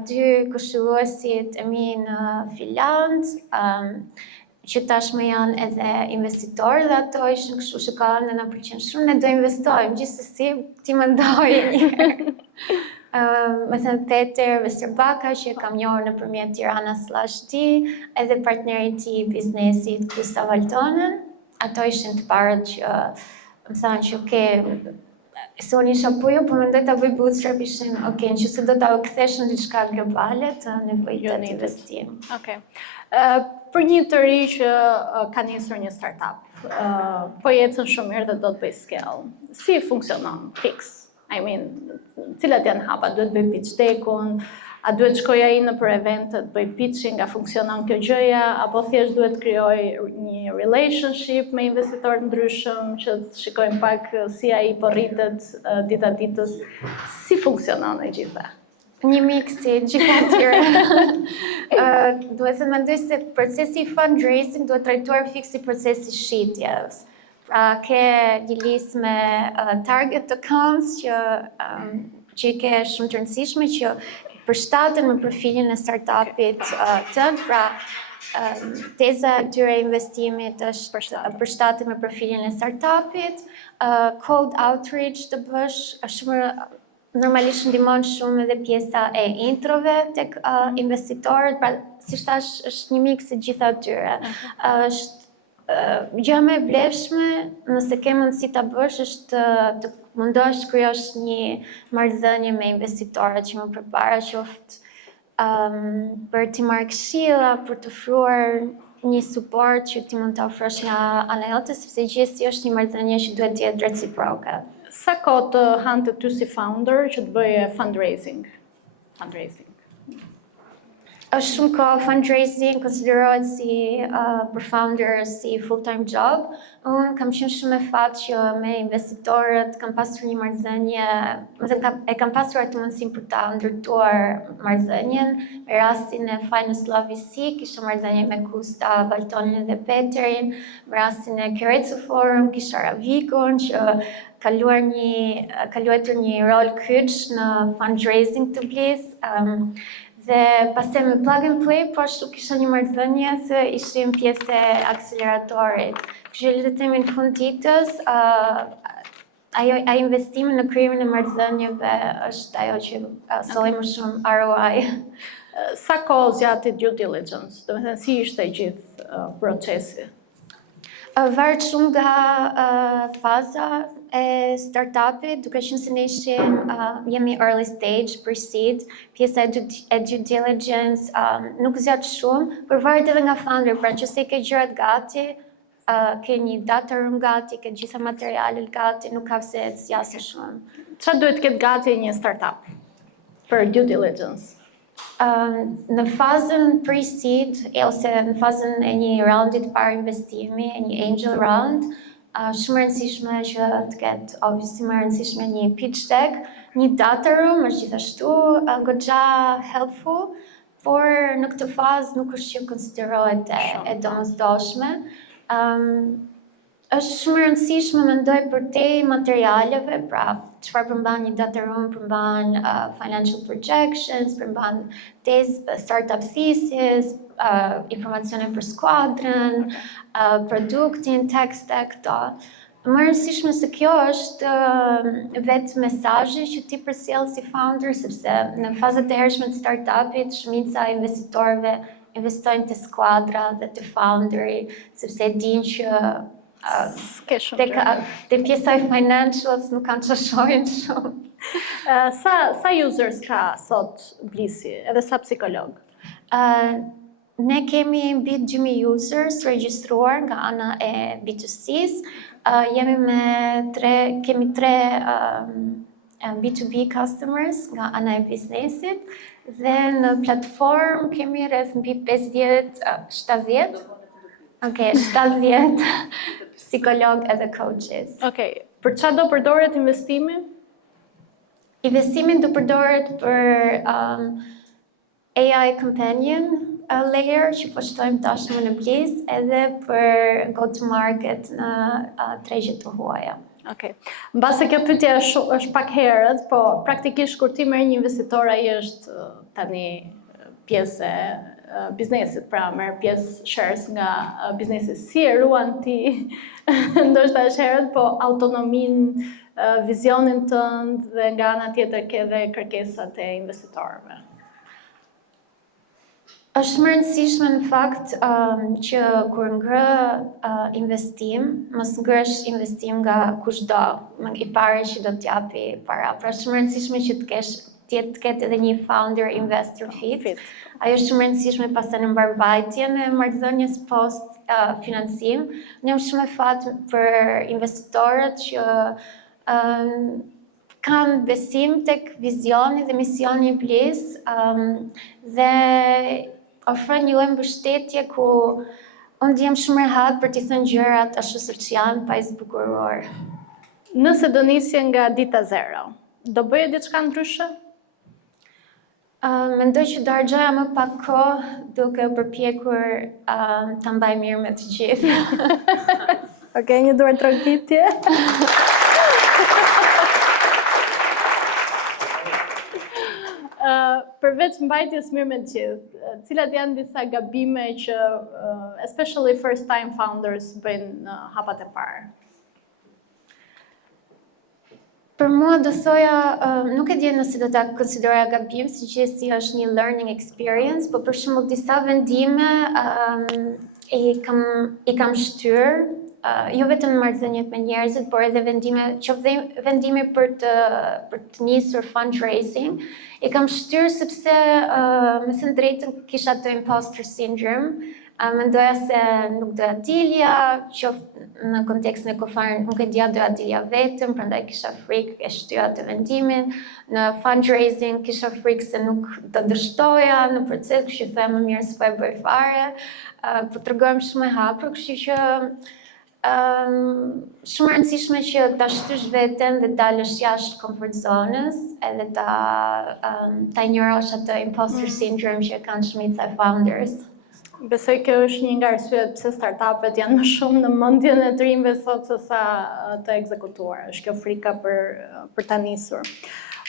2 këshilluesit e mi në Finland, që tashmë janë edhe investitorë dhe ato ishin kështu që kanë dhe na pëlqen shumë, ne do investojmë, gjithsesi ti mendoj një herë. Me thënë Peter Vesterbaka, që kam njohur nëpërmjet Tirana/D, edhe partneri i tij biznesit Gustav Altonen, ato ishin të parët që më thanë që se unë isha po mendoj ta bëj bootstrap, ishin nëse do ta kthesh në diçka globale të nevojitet investim. Okej. Për një të ri që ka nisur një startup, po ecën shumë mirë dhe do të bëj scale. Si funksionon fix? I mean, cilat janë hapa? Duhet bëj pitch deckun? A duhet shkoj ai në për eventet, bëj pitching, a funksionon kjo gjëja, apo thjesht duhet krijoj një relationship me investitorë ndryshëm që të shikojmë pak si ai po rritet dita ditës, si funksionon e gjitha? Një miksi, gjitha tjera. Duhet të mendoj se procesi i fundraising duhet trajtuar fix si procesi shitjes. Pra, ke një listë me target accounts që i ke shumë të rëndësishme që përshtaten me profilin e startupit tënd, pra teza e tyre investimit është përshtatet me profilin e startupit, cold outreach të bësh, shumë normalisht ndihmon shumë edhe pjesa e introve tek investitorët, pra si thash është një miks i gjitha atyre. Është gjë më e vlefshme nëse ke mundësi ta bësh është të mundosh të krijosh një marrëdhënie me investitorët që më përpara qoftë për të marrë këshilla, për të ofruar një support që ti mund të ofrosh nga ana jote, sepse gjithsesi është një marrëdhënie që duhet të jetë reciproke. Sa kohë të hantë ty si founder që të bëje fundraising? Është shumë kohë, fundraising konsiderohet si për founders si full-time job. Unë kam qenë shumë e fatë që me investitorët kam pasur një marrëdhënie, kam pasur atë mundësinë për ta ndërtuar marrëdhënien. Me rastin e Finance Love VC, kisha marrëdhënie me Kusta, Valtonin dhe Peterin. Me rastin e Kerecu Forum, kisha Ravikun që ka luajtur një rol kyç në fundraising të Bliss. Dhe pastaj me Plug and Play, po ashtu kisha një marrëdhënie se ishim pjesë e akseleratorit. Kështu le të themi në fund ditës, ai investimi në krijimin e marrëdhënieve është ajo që solli më shumë ROI. Sa kohë zgjati due diligence? Do të thënë si ishte gjithë procesi? Varet shumë nga faza e startupit, duke qenë se ne jemi early stage, pre-seed, pjesa e due diligence nuk zgjat shumë, por varet edhe nga founder, pra nëse ke gjërat gati, ke një data room gati, ke gjitha materialet gati, nuk ka pse të zgjasë shumë. Çfarë duhet të ketë gati një startup për due diligence? Në fazën pre-seed, ose në fazën e një roundit parë investimi, e një angel round, shumë rëndësishme që të ketë, obviously më rëndësishme një pitch deck, një data room është gjithashtu goxha helpful, por në këtë fazë nuk është që konsiderohet e domosdoshme. Është shumë rëndësishme mendoj për te materialeve, pra çfarë përmban një data room, përmban financial projections, përmban startup thesis, informacione për skuadrën, produktin, tech stack, këto. Më rëndësishme se kjo është vetë mesazhi që ti përcjell si founder, sepse në fazat e hershme të startupit, shumica e investitorëve investojnë te skuadra dhe te founderi, sepse dinë që te pjesa e financials nuk kanë që shohin shumë. Sa users ka sot Blissi, edhe sa psikolog? Ne kemi mbi 2000 users regjistruar nga ana e B2C-s. Kemi 3 B2B customers nga ana e biznesit dhe në platform kemi rreth mbi 50-70. Okej, 70 psikolog edhe coaches. Okej, për çfarë do përdoret investimi? Investimin do përdoret për AI companion layer që po shtojmë tashmë në Bliss, edhe për go to market në tregjet të huaja. Okej. Mbase kjo pyetje është pak herët, po praktikisht kur ti merr një investitor, ai është tani pjesë e biznesit, pra merr pjesë shares nga biznesi. Si e ruan ti, ndoshta është herët, po autonominë, vizionin tënd dhe nga ana tjetër ke dhe kërkesat e investitorëve? Është më rëndësishme në fakt që kur ngre investim, mos ngresh investim nga kushdo, i pari që do t'japi para. Pra është më rëndësishme që të ketë edhe një founder investor fit. Ajo është shumë rëndësishme pastaj në mbarvajtjen e marrëdhënies post financim. Ne jam shumë e fatë për investitorët që kanë besim tek vizioni dhe misioni i Bliss dhe ofron një lloj mbështetje ku unë ndihem shumë rehat për t'i thënë gjërat ashtu siç janë, pa i zbukuruar. Nëse do nisje nga dita zero, do bëje diçka ndryshe? Mendoj që do harxoja më pak kohë duke u përpjekur ta mbaj mirë me të gjithë. Okej, një duar trokitje. Përveç mbajtjes mirë me të gjithë, cilat janë disa gabime që especially first time founders bëjnë hapat e parë? Për mua do thoja, nuk e di nëse do ta konsideroja gabim, siç është një learning experience, po për shembull disa vendime i kam shtyr, jo vetëm marrëdhëniet me njerëzit, por edhe vendime për të nisur fundraising. I kam shtyr sepse, me thënë drejtën, kisha të imposter syndrome, Mendoja se nuk doja dilja, qoftë në kontekstin e kofarën, nuk e dija doja dilja vetëm, prandaj kisha frikë e shtyja të vendimin. Në fundraising kisha frikë se nuk të dështoja në proces, kështu që them më mirë s'po e bëj fare. Po tregojmë shumë e hapur, kështu që shumë e rëndësishme që ta shtysh veten dhe dalësh jashtë comfort zonës, edhe ta injorosh atë imposter syndrome që kanë shumica e founders. Besoj kjo është një nga arsyet pse startupet janë më shumë në mendjen e të rinjve sot se sa të ekzekutuar. Është kjo frika për ta nisur.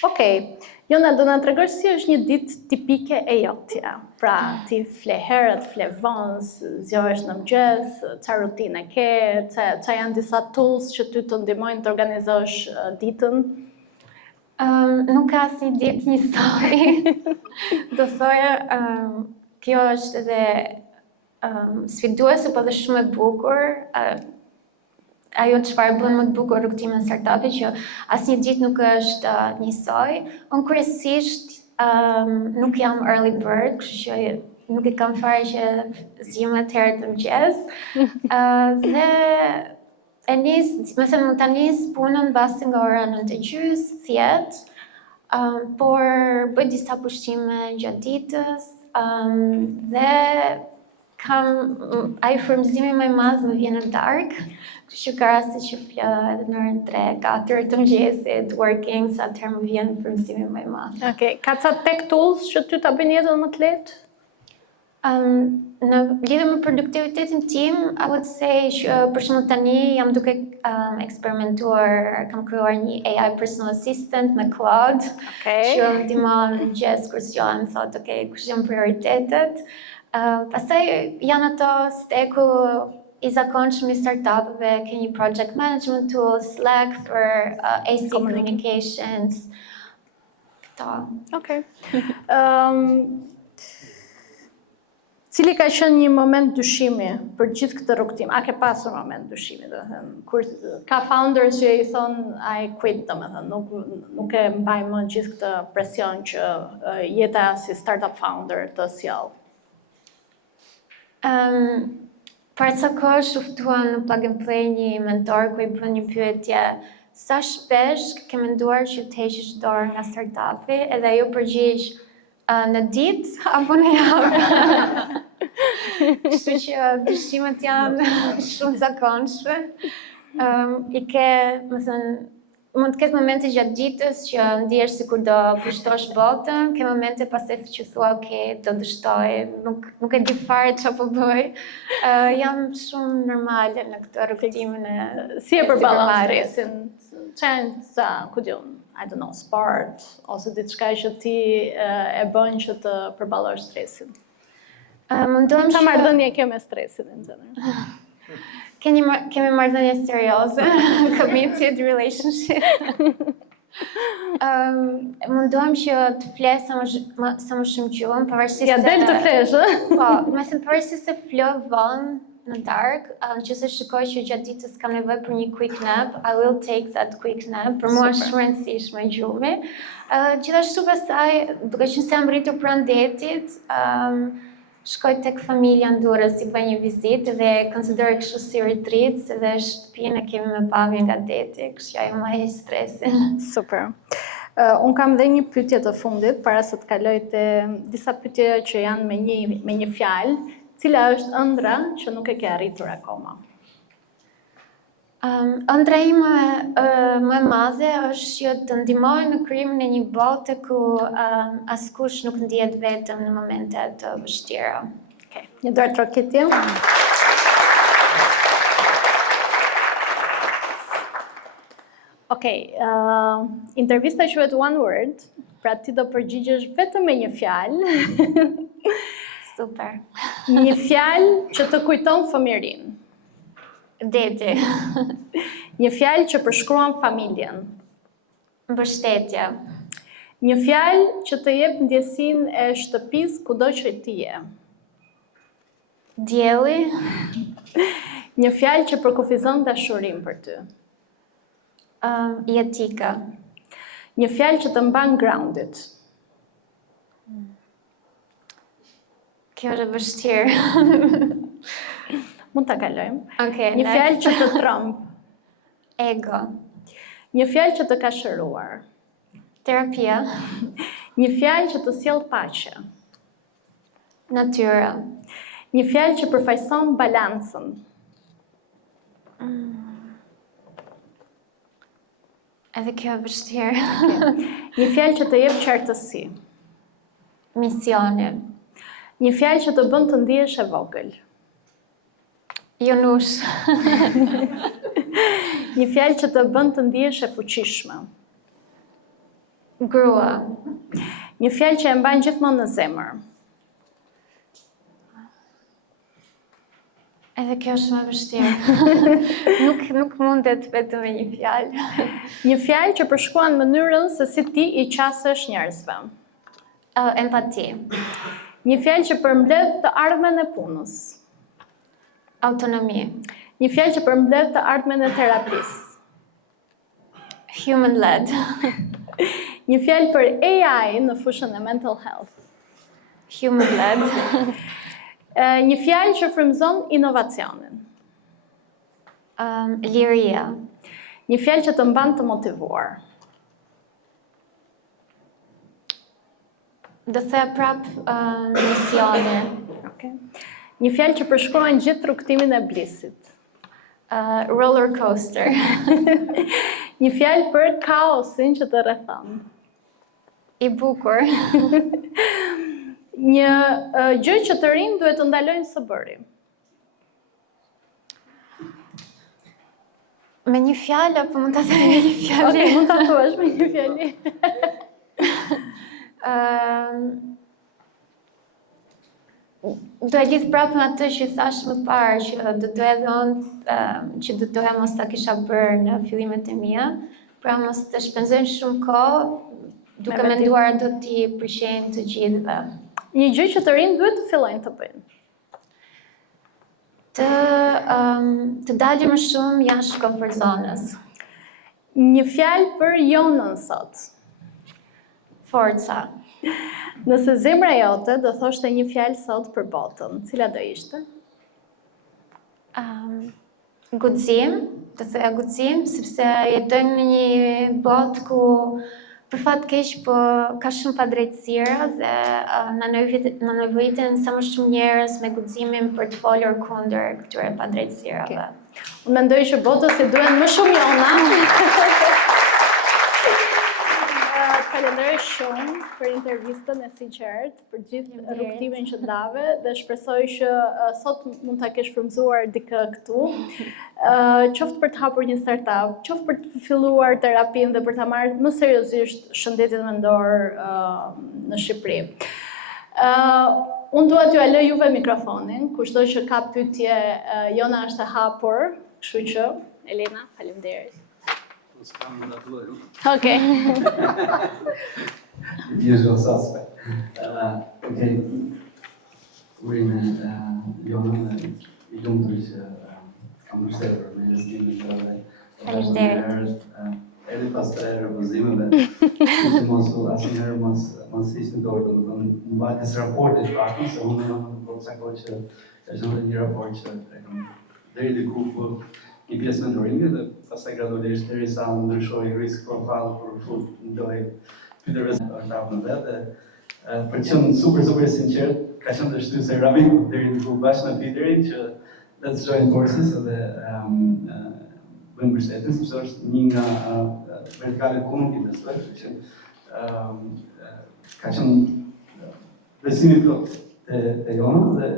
Okej, Jona, do na tregosh si është një ditë tipike e jotja. Pra, ti fle herët, fle vonë, zgjohesh në mëngjes, çfarë rutine ke, çfarë janë disa tools që ty të ndihmojnë të organizosh ditën? Nuk ka asnjë ditë njësoj. Do thoya, kjo është edhe sfiduese, po dhe shumë e bukur. Ajo çfarë bën më të bukur rrugtimin e startupit që asnjë ditë nuk është njësoj. Unë kryesisht nuk jam early bird, kështu që nuk e kam fare që zgjimet herë të mëngjes. Dhe e nis, më thënë, ta nis punën basi nga ora 9:30, thjet, por bëj disa pushime gjatë ditës. Dhe ai frymëzimi më i madh më vjen në darkë, kështu që ka raste që flë edhe në orën 3-4 të mëngjesit, working, sa atëherë më vjen frymëzimi më i madh. Okej, ka ca tech tools që ty ta bëjnë jetën më të lehtë? Në lidhje me produktivitetin tim, I would say që për shembull tani jam duke eksperimentuar, kam krijuar një AI personal assistant me Claude, që më ndihmon në mëngjes kur zgjohem, thotë, okay, kush janë prioritetet. Pastaj janë ato steku i zakonshëm i startupeve, ke një project management tool, Slack for AC communications. Këto. Okej. Cili ka qenë një moment dyshimi për gjithë këtë rrugtim? A ke pasur moment dyshimi, do të thënë, kur ka founders që i thon I quit, domethënë, nuk e mbaj më gjithë këtë presion që jeta si startup founder të sjell. Për ca kohë shuftuan në Plug and Play një mentor ku i bën një pyetje, sa shpesh ke menduar që të heqësh dorë nga startupi, edhe ajo përgjigj në ditë apo në javë. Kështu që dyshimet janë shumë zakonshme. I ke, më thënë, mund të ketë momente gjatë ditës që ndihesh sikur do pushtosh botën, ke momente pastaj që thua, okay, do dështoj, nuk e di fare çfarë po bëj. Jam shumë normale në këtë rrugtimin e si e përballon stresin? Ku diun, I don't know, sport ose diçka që ti e bën që të përballosh stresin. Mundohem Çfarë marrëdhënie ke me stresin në general? Kemi marrëdhënie serioze, committed relationship. Mundohem që të fles sa më shumë gjuhën, pavarësisht se... Ja, del të flesh, Po, me thënë pavarësisht se flë vonë në dark, që se shikoj që gjatë ditës kam nevojë për një quick nap, I will take that quick nap, për mua është shumë rëndësishme gjuhëmi. Gjithashtu pastaj, duke qenë se jam rritur pranë detit, shkoj tek familja në Durrës, i bëj një vizitë dhe konsideroj kështu si retreat, se dhe shtëpinë e kemi me pamje nga deti, kështu që ajo më heq stresin. Super. Unë kam dhe një pyetje të fundit, para se të kaloj te disa pyetje që janë me një fjalë, cila është ëndra që nuk e ke arritur akoma? Ëndra ime më e madhe është që të ndihmoj në krijimin e një bote ku askush nuk ndihet vetëm në momente të vështira. Okej, një dorë trokitje. Okej, intervista quhet One Word, pra ti do përgjigjesh vetëm me një fjalë. Super. Një fjalë që të kujton fëmijërinë. Deti. Një fjalë që përshkruan familjen. Mbështetje. Një fjalë që të jep ndjesinë e shtëpisë kudo që ti je. Dielli. Një fjalë që përkufizon dashurinë për ty. Jetika. Një fjalë që të mban grounded. Kjo është e vështirë. Mund ta kalojmë. Okej, Një fjalë që të tromb. Ego. Një fjalë që të ka shëruar. Terapia. Një fjalë që të sjell paqe. Natyra. Një fjalë që përfaqëson balancën. Edhe kjo e vështirë. Një fjalë që të jep qartësi. Misioni. Një fjalë që të bën të ndihesh e vogël. Jonush. Një fjalë që të bën të ndihesh e fuqishme. Grua. Një fjalë që e mban gjithmonë në zemër. Edhe kjo është më vështirë. Nuk mundet vetëm me një fjalë. Një fjalë që përshkruan mënyrën se si ti i qasesh njerëzve. Empati. Një fjalë që përmbledh të ardhmen e punës. Autonomi. Një fjalë që përmbledh të ardhmen e terapisë. Human led. Një fjalë për AI në fushën e mental health. Human led. Një fjalë që frymëzon inovacionin. Liria. Një fjalë që të mban të motivuar. Do the prap misione. Okay. Një fjalë që përshkruan gjithë rrugtimin e blisit. Roller coaster. Një fjalë për kaosin që të rrethon. I bukur. Një gjë që të rinj duhet të ndalojnë së bëri. Me një fjalë apo mund ta them me një fjalë? Okej, mund ta thuash me një fjalë. Do e lidh prapë me atë që thash më parë, që do të që do doja mos ta kisha bërë në fillimet e mia, pra mos të shpenzoj shumë kohë duke menduar do t'i pëlqejnë të gjithëve. Një gjë që të rinj duhet të fillojnë të bëjnë. Të dalin më shumë jashtë comfort zonës. Një fjalë për Jonën sot. Forca. Nëse zemra jote do thoshte një fjalë sot për botën, cila do ishte? Guxim, të thoya guxim, sepse jetojmë në një botë ku për fat keq po ka shumë padrejtësira dhe na nevojiten sa më shumë njerëz me guximin për të folur kundër këtyre padrejtësirave. Unë mendoj që botës i duhen më shumë Jona. Falenderoj shumë për intervistën e sinqert, për gjithë rrugtimin që dave dhe shpresoj që sot mund ta kesh frymëzuar dikë këtu. Qoftë për të hapur një startup, qoftë për të filluar terapinë dhe për ta marrë më seriozisht shëndetin mendor në Shqipëri. Unë dua t'ju lë juve mikrofonin, kushdo që ka pyetje, Jona është e hapur, kështu që Elena, faleminderit. Okay. Usual suspect. Okay. Urime Jona, I lumtur që kam mbështetur me lezimin tënde. Faleminderit. Edhe pas të refuzimeve, asnjëherë mos hiqni dorë, domethënë mbajtjes raportit pak, se unë jam në kohë që ka qenë një raport që e kam deri diku ku një pjesë mentoringe dhe pastaj gradualisht derisa ndryshoi risk profile për fut ndoj pyetëve startup në vetë. Për të qenë super sinqert, ka qenë të shtysë rami deri diku bashkë me Peterin që let's join forces dhe bëjmë mbështetjen, sepse është një nga vertikalet komunitete, kështu që ka qenë besimi plot te Jona dhe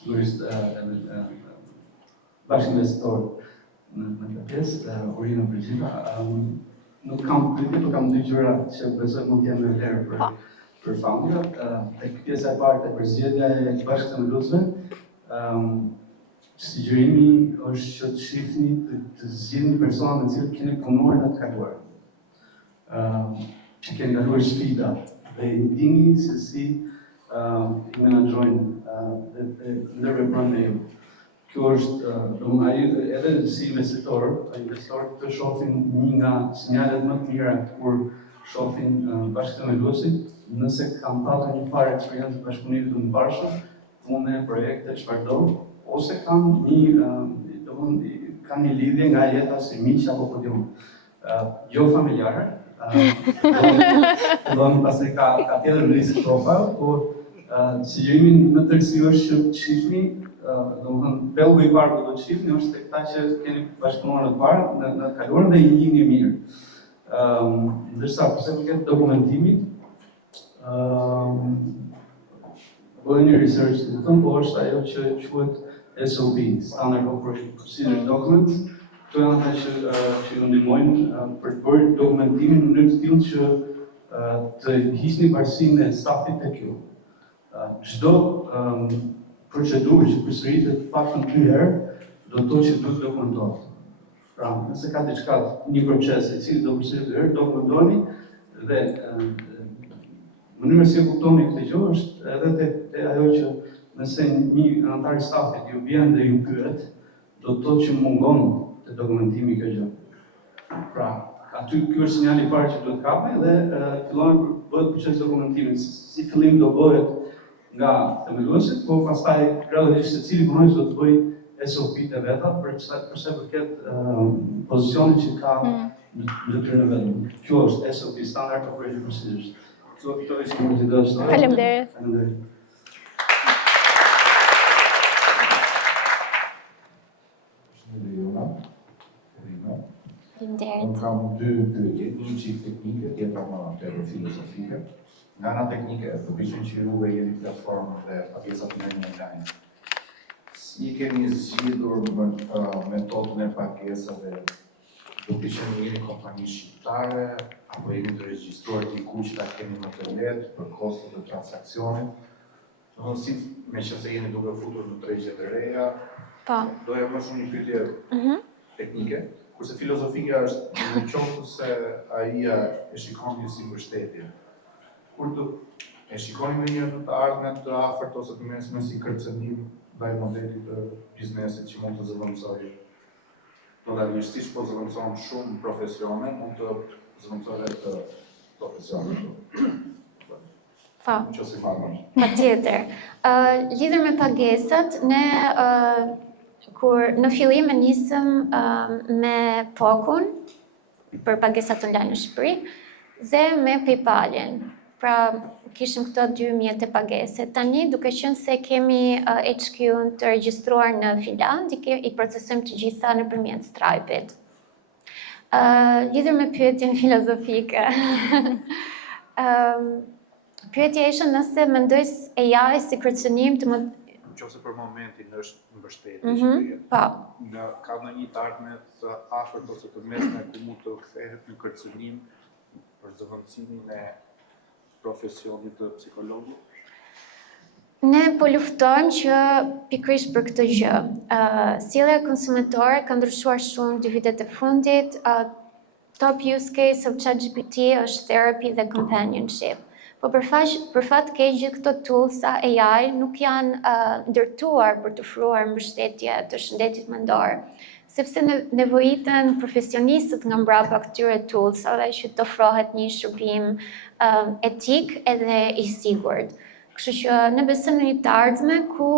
sigurisht bashkëinvestitor në këtë pjesë, urinë për gjitha. Nuk kam pyetje, por kam dy gjëra që besoj mund të jenë më vlerë për familjen. Tek pjesa e parë e përzgjedhja e bashkëthemeluesve, sugjerimi është që të shihni të zgjidhni persona me të cilët keni punuar në të kaluar. Që keni kaluar sfida dhe i dini se si i menaxhojnë dhe ndërveprojnë me ju. Kjo është, edhe si investor të shohin një nga sinjalet më të mira kur shohin bashkë themeluesit, nëse kanë patur një farë eksperiencë bashkëpunimit të mbarshëm, pune, projekte, çfarë do, ose kanë një lidhje nga jeta si miq apo po diun. Jo familjare. Do të pastaj ka tjetër risk profile, por sugjerimin më tërësi është që shihni, domethënë pelgu i parë do të shihni është tek ata që keni bashkëpunuar në të parë, në të kaluarën dhe i njihni mirë. Ndërsa përsa i përket dokumentimit, bëjnë një research të tëmë, po është ajo që quhet SOP, Standard Operating Procedure Documents. Këto janë ata që ju ndihmojnë për të bërë dokumentimin në mënyrë të tillë që të hiqni varësinë e stafit tek ju. Çdo procedurë që përsëritet paktën 2 herë, do të thotë që duhet dokumentohet. Pra, nëse ka diçka, një proces i cili do përsëritet 2 herë, dokumentoni dhe mënyra si e kuptoni këtë gjë është edhe te ajo që nëse një anëtar i stafit ju vjen dhe ju pyet, do të thotë që mungon te dokumentimi kjo gjë. Pra, aty ky është sinjali i parë që duhet kape dhe fillon bëhet procesi dokumentimit. Si fillim do bëhet nga themeluesit, po pastaj realisht secili punonjës do të bëjë SOP-t e veta për sa i përket pozicionit që ka në detyrën e vet. Kjo është SOP, Standard Operating Procedures. Këto është një të dështë. Faleminderit. Unë kam 2 pyetje, një çik teknike, tjetra më tepër filozofike. Nga ana teknike, përpiqen që juve jeni platformë dhe pagesat në online. Si keni zgjidhur metodën e pagesave? Përpiqen jeni kompani shqiptare apo jeni të regjistruar diku që ta keni më të lehtë për kostot e transaksionit? Domethënë si meqense jeni duke futur në tregje të reja, doja më shumë një pyetje teknike. Kurse filozofia është në qoftë se AI-ja e shikoni si mbështetje. Kur do e shikoni ndonjëherë të ardhmen të afërt ose të mesme si kërcënim ndaj modelit të biznesit që mund të zëvendësojë. Totalisht po zëvendëson shumë profesione, mund të zëvendësojë të profesione. Nëse marrësh. Patjetër. Lidhur me pagesat, ne kur në fillim e nisëm me POK-un për pagesat online në Shqipëri dhe me PayPal-in. Pra kishim këto 2 mjete pagese. Tani duke qenë se kemi HQ-n të regjistruar në Finland, i procesojmë të gjitha nëpërmjet Stripe-it. Lidhur me pyetjen filozofike. Pyetja ishte nëse mendoj AI si kërcënim të më Nëse për momentin është mbështetje që jetë. Po. Ka ndonjë të ardhme të afërt ose të mesme ku mund të kthehet në kërcënim për zëvendësimin e profesionit të psikologut? Ne po luftojmë që pikërisht për këtë gjë. Sjellja konsumentore ka ndryshuar shumë 2 vitet e fundit. Top use case of ChatGPT është therapy dhe companionship. Po për fat keq gjithë këto toolsa AI nuk janë ndërtuar për të ofruar mbështetje të shëndetit mendor, sepse nevojiten profesionistët nga mbrapa këtyre toolsave që të ofrohet një shërbim etik edhe i sigurt. Kështu që ne besojmë në një të ardhme ku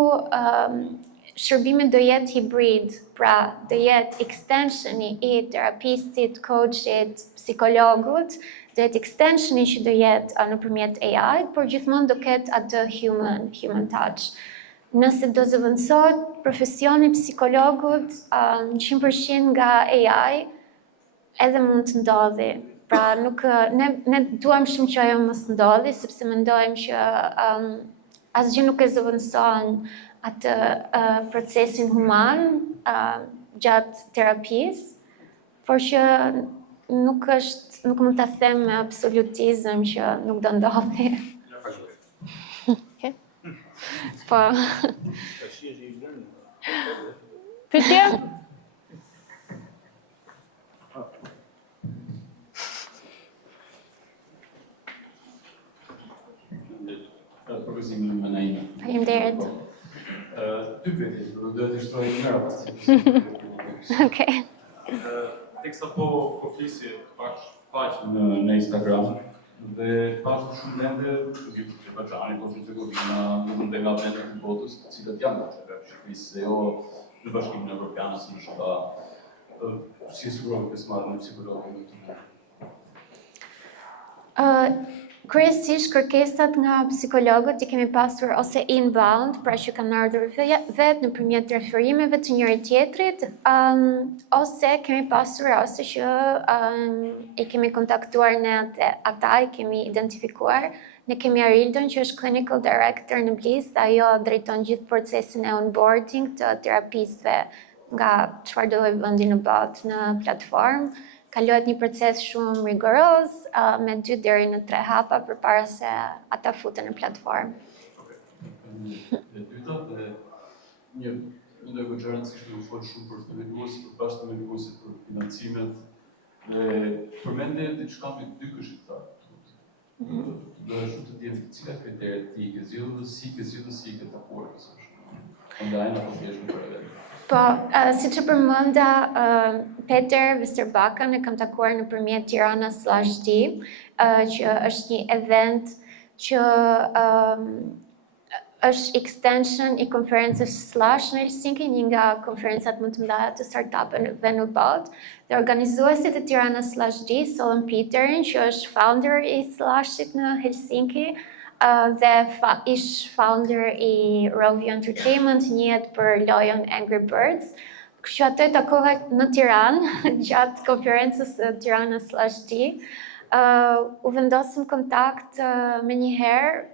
shërbimi do jetë hibrid, pra do jetë extensioni i terapistit, coachit, psikologut, do jetë extensioni që do jetë nëpërmjet AI, por gjithmonë do ketë atë human touch. Nëse do zëvendësohet profesioni psikologut 100% nga AI, edhe mund të ndodhi. Pra ne duam shumë që ajo mos ndodhi, sepse mendojmë që asgjë nuk e zëvendëson atë procesin human gjatë terapisë, por që nuk mund ta them me absolutizëm që nuk do ndodhi. Po. Pyetje? Përgëzimin më naime. Faleminderit. 2 pyetje, do të shtroj një herë. Okej. Teksa po flisi pak faqe në Instagram dhe pashtë shumë vende, Azerbajxhani, Bosnjë Hercegovina, dhe nga vendet të botës, të cilët janë të Shqipërisë dhe jo në Bashkimin Evropian, si ndoshta si sigurohet pjesëmarrja në psikologë në të Kryesisht kërkesat nga psikologët I kemi pasur ose inbound, pra që kanë ardhur vetë nëpërmjet referimeve të njëri tjetrit, ose kemi pasur ose që I kemi kontaktuar ne ata, I kemi identifikuar. Ne kemi Arildon që është clinical director në Bliss, dhe ajo drejton gjithë procesin e onboarding të terapisëve nga çfarëdo lloj vendi në botë në platformë. Kalohet një proces shumë rigoroz, me 2 deri në 3 hapa përpara se ata futen në platformë. Dhe dyta, dhe një ndër gjëra që u fol shumë për themelues, për bashkë themeluesit për financimet, dhe përmendje diçka me 2 këshilltar. Do shumë të dijem cilat kriteret ti ke zgjedhur dhe si ke takuar kësaj. Online apo thjesht në përvendje. Po, si që përmenda, Peter Vesterbaka ne kam takuar nëpërmjet Tirana/D, që është një event që është extension I konferencës Slash në Helsinki, një nga konferencat më të mëdha të startupeve në botë. Dhe organizuesit e Tirana/D, Solon Peterin, që është founder I Slashit në Helsinki, dhe ish founder I Rovio Entertainment, njihet për lojën Angry Birds. Kështu atë takova në Tiranë gjatë konferencës Tirana/D. U vendosëm kontakt me një herë,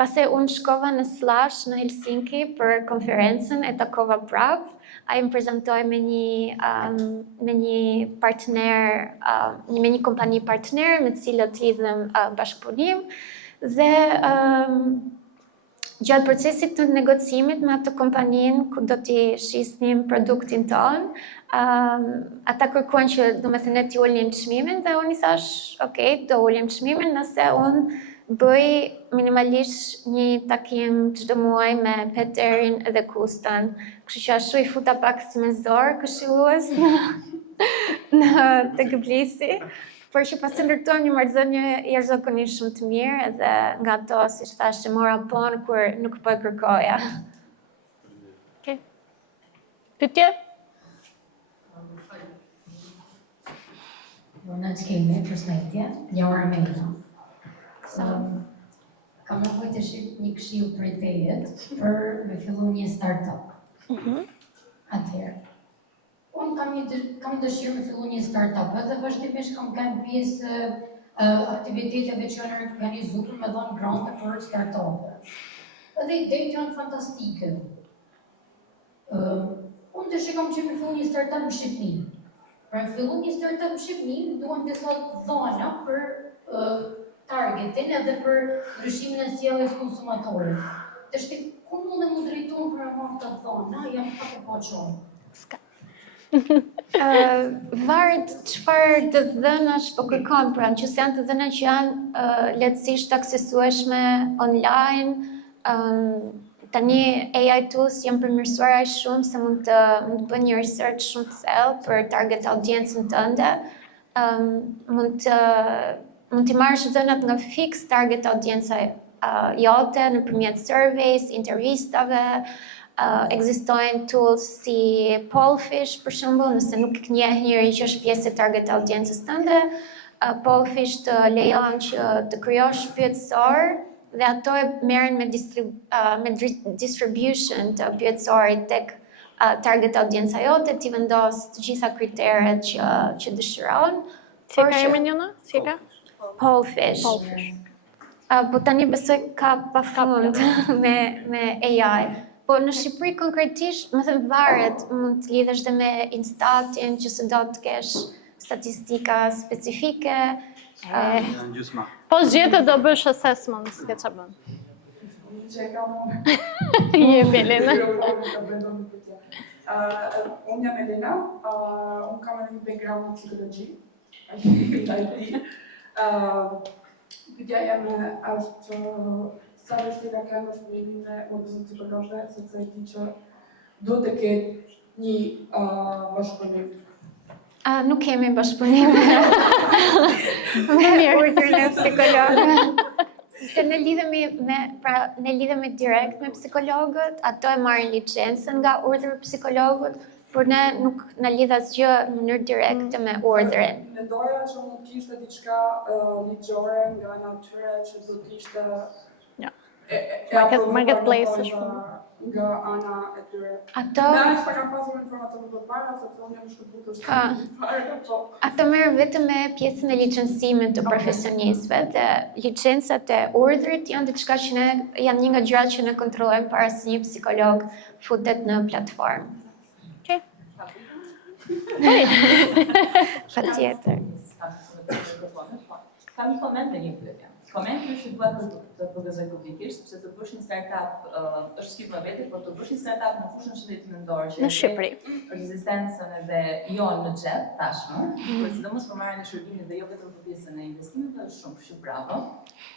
pasi unë shkova në Slash në Helsinki për konferencën, e takova prapë. Ai më prezantoi me një partner, me një kompani partner me të cilët lidhem bashkëpunim. Dhe gjatë procesit të negocimit me atë kompaninë ku do t'i shisnim produktin ton, ata kërkuan që domethënë t'i ulim çmimin dhe unë I thash, okay, do ulim çmimin nëse unë bëj minimalisht një takim çdo muaj me Peterin dhe Kustan. Kështu që ashtu I futa pak si me zor këshillues në tek Blissi. Por që pas të ndërtuam një marrëdhënie jashtëzakonisht shumë të mirë edhe nga ato, siç thashë, mora pon kur nuk po e kërkoja. Okay. Pyetje? Unë që kemi përshëndetje, Laura Melina. Kam nevojë të shih një këshill prej tejet për me fillu një startup. Atëherë. Unë kam dëshirë me fillu një startup, edhe vazhdimisht kam kanë pjesë aktiviteteve që janë organizuar me dhënë grante për startupe. Edhe idetë janë fantastike. Unë dëshiroj që me fillu një startup në Shqipëri. Për me fillu një startup në Shqipëri, duhen disa dhëna për targetin edhe për ndryshimin e sjelljes konsumatorit. Të shtit, ku mundem u drejtuar për marrë të dhëna, jam pak e paçon. Varet çfarë të dhënash po kërkon, pra nëse janë të dhëna që janë lehtësisht aksesueshme online, tani AI tools janë përmirësuar aq shumë se mund të bëj një research shumë të thellë për target audiencën tënde. Mund të marrësh dhënat nga fix target audienca jote nëpërmjet surveys, intervistave. Ekzistojnë tools si Pollfish, për shembull, nëse nuk njeh njëri që është pjesë e target audiencës tënde, Pollfish të lejon që të krijosh pyetësor dhe ato e merren me distribution të pyetësorit tek target audienca jote, ti vendos të gjitha kriteret që dëshiron. Si ka emrin njëna? Si ka? Pollfish. Po tani besoj ka pafund me AI. Po në Shqipëri konkretisht, më thënë varet, mund të lidhesh dhe me Instatin, që se do të kesh statistika specifike. Po zgjetë do bësh assessment, s'ke qa bën. Je Elena. Unë jam Elena, unë kam një background në psikologji, IT. Pyetja jeme është sa vështirë ka në shpërimin e udhëzimit psikologjve, sepse e di që duhet të ketë një bashkëpunim. Nuk kemi bashkëpunim me urdhrin e psikologëve. Se ne lidhemi direkt me psikologët, ato e marrin licencën nga urdhri i psikologët, por ne nuk na lidh asgjë në mënyrë direkte me urdhrin. Mendoja që mund të kishte diçka ligjore nga ana tyre që do të ishte Marketplace nga ana e tyre. Ato Ne s'ka kam pasur informacion më të para, sepse unë jam shkëputur po. Ato merren vetëm me pjesën e licencimit të profesionistëve dhe licencat e urdhrit janë diçka që ne janë një nga gjërat që ne kontrollojmë para se një psikolog futet në platformë. Patjetër. Kam një koment në një pyetje. Komenti është që duhet të përgëzoj publikisht, sepse të bësh një startup është skip më vete, por të bësh një startup në fushën shëndetit mendor që në Shqipëri. Ekzistencën edhe jo në xhep tashmë, por sidomos për marrjen e shërbimit dhe jo vetëm për pjesën e investimit, është shumë kështu bravo.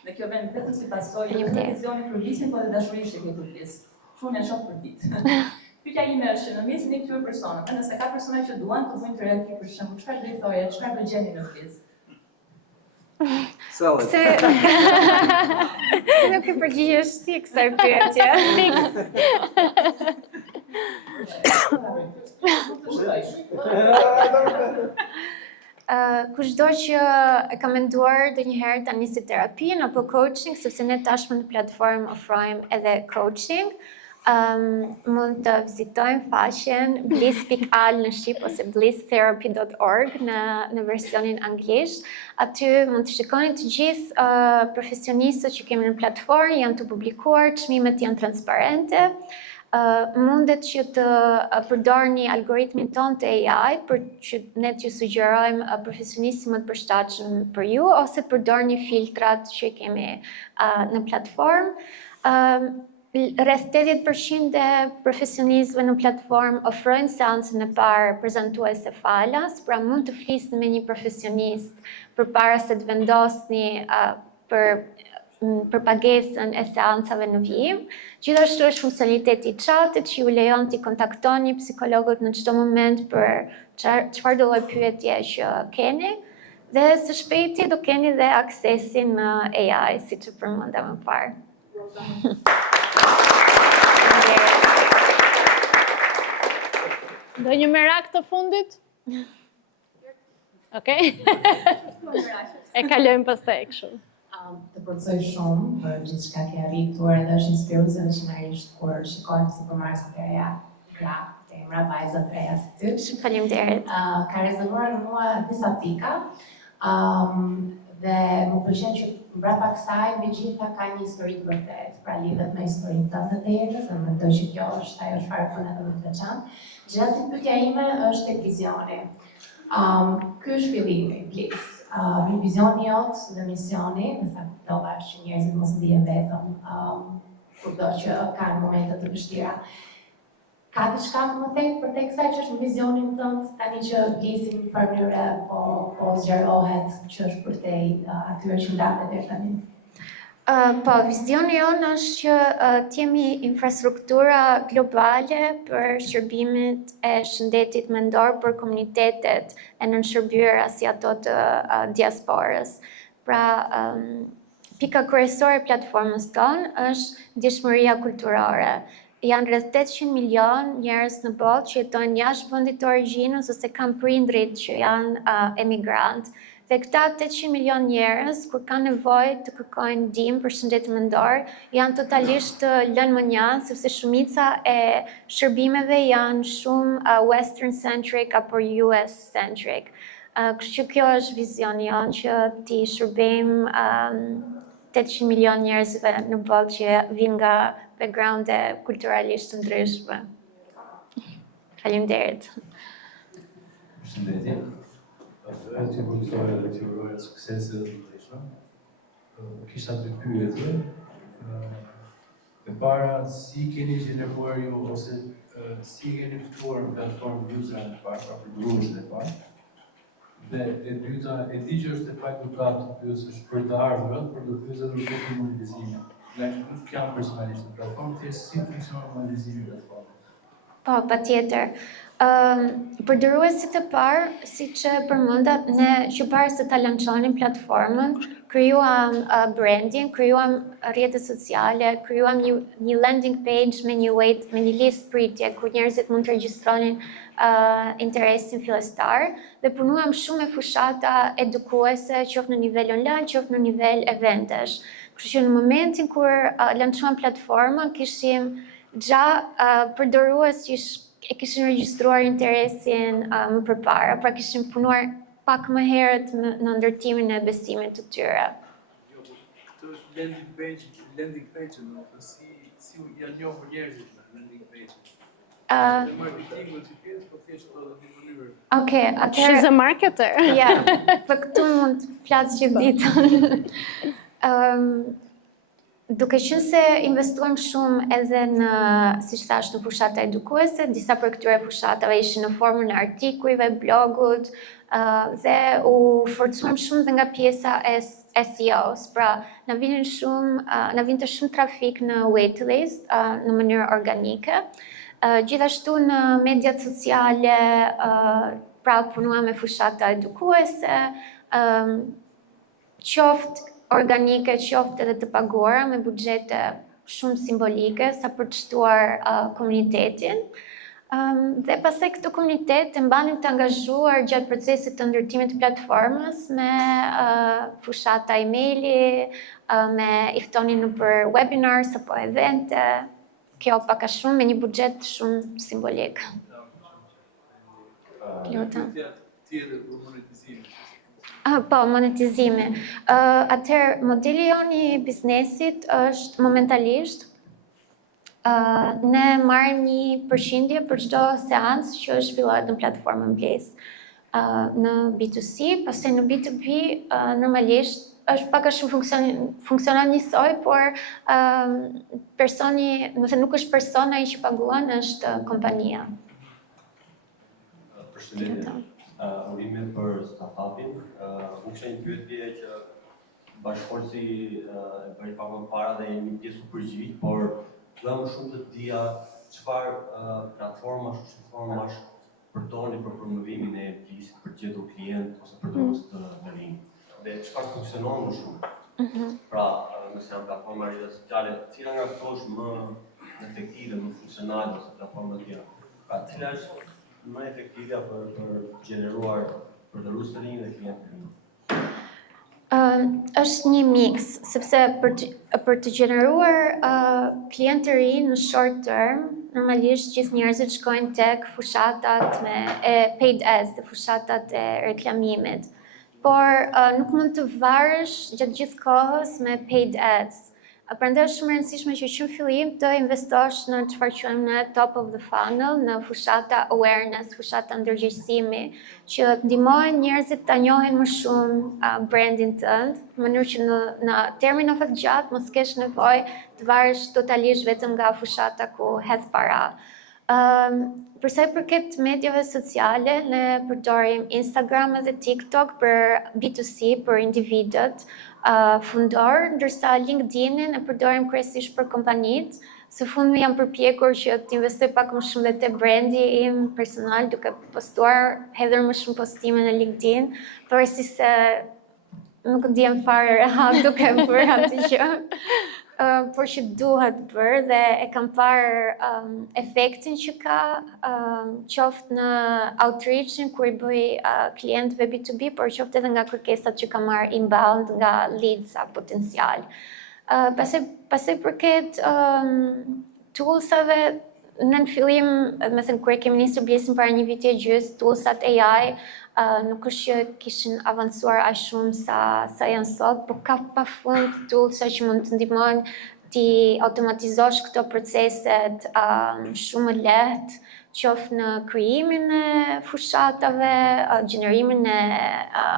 Dhe kjo vjen vetëm si pasojë të vizionit për vitin, por edhe dashurisë që ke për vit. Shumë e shoh për ditë. Pyetja ime është që në mesin e këtyre personave, nëse ka persona që duan të bëjnë terapi për shembull, çfarë do i thoje, çfarë do gjeni në pjesë? Sell it. Se nuk i përgjigjesh ti kësaj pyetje. Kushdo që e ka menduar ndonjëherë ta nisë terapinë apo coaching, sepse ne tashmë në platformë ofrojmë edhe coaching, mund të vizitojmë faqen bliss.al në Shqip ose blisstherapy.org në versionin anglisht. Aty mund të shikoni të gjithë profesionistët që kemi në platformë, janë të publikuar, çmimet janë transparente. Mundet që të përdorni algoritmin ton të AI për që ne t'ju sugjerojmë profesionistë më të përshtatshëm për ju, ose përdorni filtrat që kemi në platformë. Rreth 80% e profesionistëve në platformë ofrojnë seancën e parë prezantuese falas, pra mund të flisni me një profesionist përpara se të vendosni për pagesën e seancave në vijim. Gjithashtu është funksionaliteti i chatit që ju lejon të kontaktoni psikologët në çdo moment për çfarë do lloj pyetje që keni, dhe së shpejti do keni dhe aksesin në AI, siç e përmenda më parë. Do një merak të fundit? Okej. E kalojmë pastaj kështu. Të përcoj shumë për gjithë shka ke arritur edhe është inspiruese veçanërisht kur shikojmë si përmarrësit e reja, gra, emra, vajza të reja si ty. Shumë faleminderit. Ka rezervuar në mua disa pika dhe më pëlqen që mbrapa kësaj me gjitha ka një histori të vërtetë, pra lidhet me historinë tënde të jetës, dhe mendoj që kjo është ajo çfarë bën edhe më të veçantë. Gjithashtu pyetja ime është tek vizioni. Ky është fillimi, Bliss. Vizioni jot dhe misioni, nësa kuptova që njerëzit mos ndihen vetëm kurdo që kanë momente të vështira. Ka diçka më tek për tek kësaj që është në vizionin tënd, tani që Blissi në mënyrë po zgjerohet që është për te atyre që ndahet deri tani? Po, vizioni jonë është që t'jemi infrastruktura globale për shërbimet e shëndetit mendor për komunitetet e nënshërbyera si ato të diasporës. Pra, pika kryesore e platformës tonë është ndjeshmëria kulturore. Janë rreth 800 milion njerëz në botë që jetojnë jashtë vendit të origjinës ose kanë prindrit që janë emigrantë. Dhe këta 800 milion njerëz, kur kanë nevojë të kërkojnë ndihmë për shëndetin mendor, janë totalisht të lënë mënjanë, sepse shumica e shërbimeve janë shumë western centric apo US centric. Kështu që kjo është vizioni jonë, që ti shërbejmë 800 milion njerëzve në botë që vinë nga backgrounde kulturalisht të ndryshme. Faleminderit. Përshëndetje. Që përgjithore dhe që vërojë suksese dhe të ndryshme. Kisha të pyetje. E para, si keni gjeneruar ju, ose si keni ftuar në platformë user në parë, pra përdurueshët e parë. Dhe e dyta, e di që është e fakt edukat të pyesësh për të ardhurat, por do të pyesë edhe për monetizimin. Nuk jam personalisht në platformë, thjesht si funksionon monetizimi i platformës. Po, patjetër. Përdoruesit e parë, si që përmenda, ne që parë se ta lançonim platformën, krijuam branding, krijuam rrjetet sociale, krijuam një landing page me një listë pritje ku njerëzit mund të regjistronin interesin fillestar dhe punuam shumë me fushata edukuese, qoftë në nivel online, qoftë në nivel eventesh. Kështu që në momentin kur lançuam platformën, kishim përdorues që e kishin regjistruar interesin më përpara, pra kishin punuar pak më herët në ndërtimin e besimit të tyre. Landing page, si janë njohur njerëzit në landing page. Marketingu që pjesë, po thjesht në mënyrë. Okej, atëherë. She's a marketer. Ja, për këtu mund të flas gjithë ditën. Duke qenë se investuam shumë edhe në, siç thash, në fushata edukuese, disa për këtyre fushatave ishin në formën e artikujve, blogut, dhe u forcuam shumë dhe nga pjesa e SEOs, pra na vinte shumë trafik në waitlist në mënyrë organike. Gjithashtu në mediat sociale, pra punuam me fushata edukuese, qoftë organike, qoftë edhe të paguara me buxhete shumë simbolike sa për të shtuar komunitetin. Dhe pastaj këtë komunitet e mbanim të angazhuar gjatë procesit të ndërtimit të platformës me fushata emaili, me i ftonin në për webinars apo evente. Kjo pak a shumë me një buxhet shumë simbolik. Lutem. Tjetër për monetizim. Po, monetizimi. Atëherë, modeli jonë i biznesit është momentalisht, ne marrim një përqindje për çdo seancë që zhvillohet në platformën Bliss. Në B2C, pastaj në B2B, normalisht është pak a shumë funksionon njësoj, por personi, do të thënë nuk është persona i që paguan, është kompania. Përshëndetje. Urime për startupin. Unë kisha një pyetje që bashkëpunësi e bëri pak më parë dhe jemi pjesë u përgjigj, por doja më shumë të dija çfarë platformash përdorni për promovimin e Blissit për të gjetur klient ose përdorës të rinj. Dhe çfarë funksionon më shumë. Pra, nëse janë platforma rrjete sociale, cila nga këto është më efektive, më funksionale ose platforma tjera. Pra, cila është më efektive për gjeneruar përdorus të rinj dhe klient të rinj? Është një mix, sepse për të gjeneruar klient të rinj në short term, normalisht gjithë njerëzit shkojnë tek fushatat e paid ads, dhe fushatat e reklamimit. Por nuk mund të varësh gjatë gjithë kohës me paid ads. Prandaj është shumë e rëndësishme që në fillim të investosh në çfarë quajmë ne top of the funnel, në fushata awareness, fushata ndërgjegjësimi, që ndihmojnë njerëzit ta njohin më shumë brandin tënd, në mënyrë që në termin of gjatë mos kesh nevojë të varesh totalisht vetëm nga fushata ku hedh para. Për sa i përket mediave sociale, ne përdorim Instagram dhe TikTok për B2C, për individët fundor, ndërsa LinkedIn-in e përdorim kryesisht për kompanitë. Së fundmi jam përpjekur që të investoj pak më shumë dhe te brandi im personal, duke postuar hedhur më shumë postime në LinkedIn, pavarësisht se nuk ndjem fare rehat duke bërë atë gjë. Por që duhet bërë dhe e kam parë efektin që ka, qoftë në outreach-in kur i bëj klientëve B2B, por qoftë edhe nga kërkesat që kam marrë inbound nga leads potencial. Pastaj përket toolsave, në fillim, me thënë kur e kemi nisur Blissin para një viti e gjys, toolsat AI nuk është që kishin avancuar aq shumë sa janë sot, por ka pafund toolsa që mund të ndihmojnë ti automatizosh këto proceset shumë lehtë, qoftë në krijimin e fushatave, gjenerimin e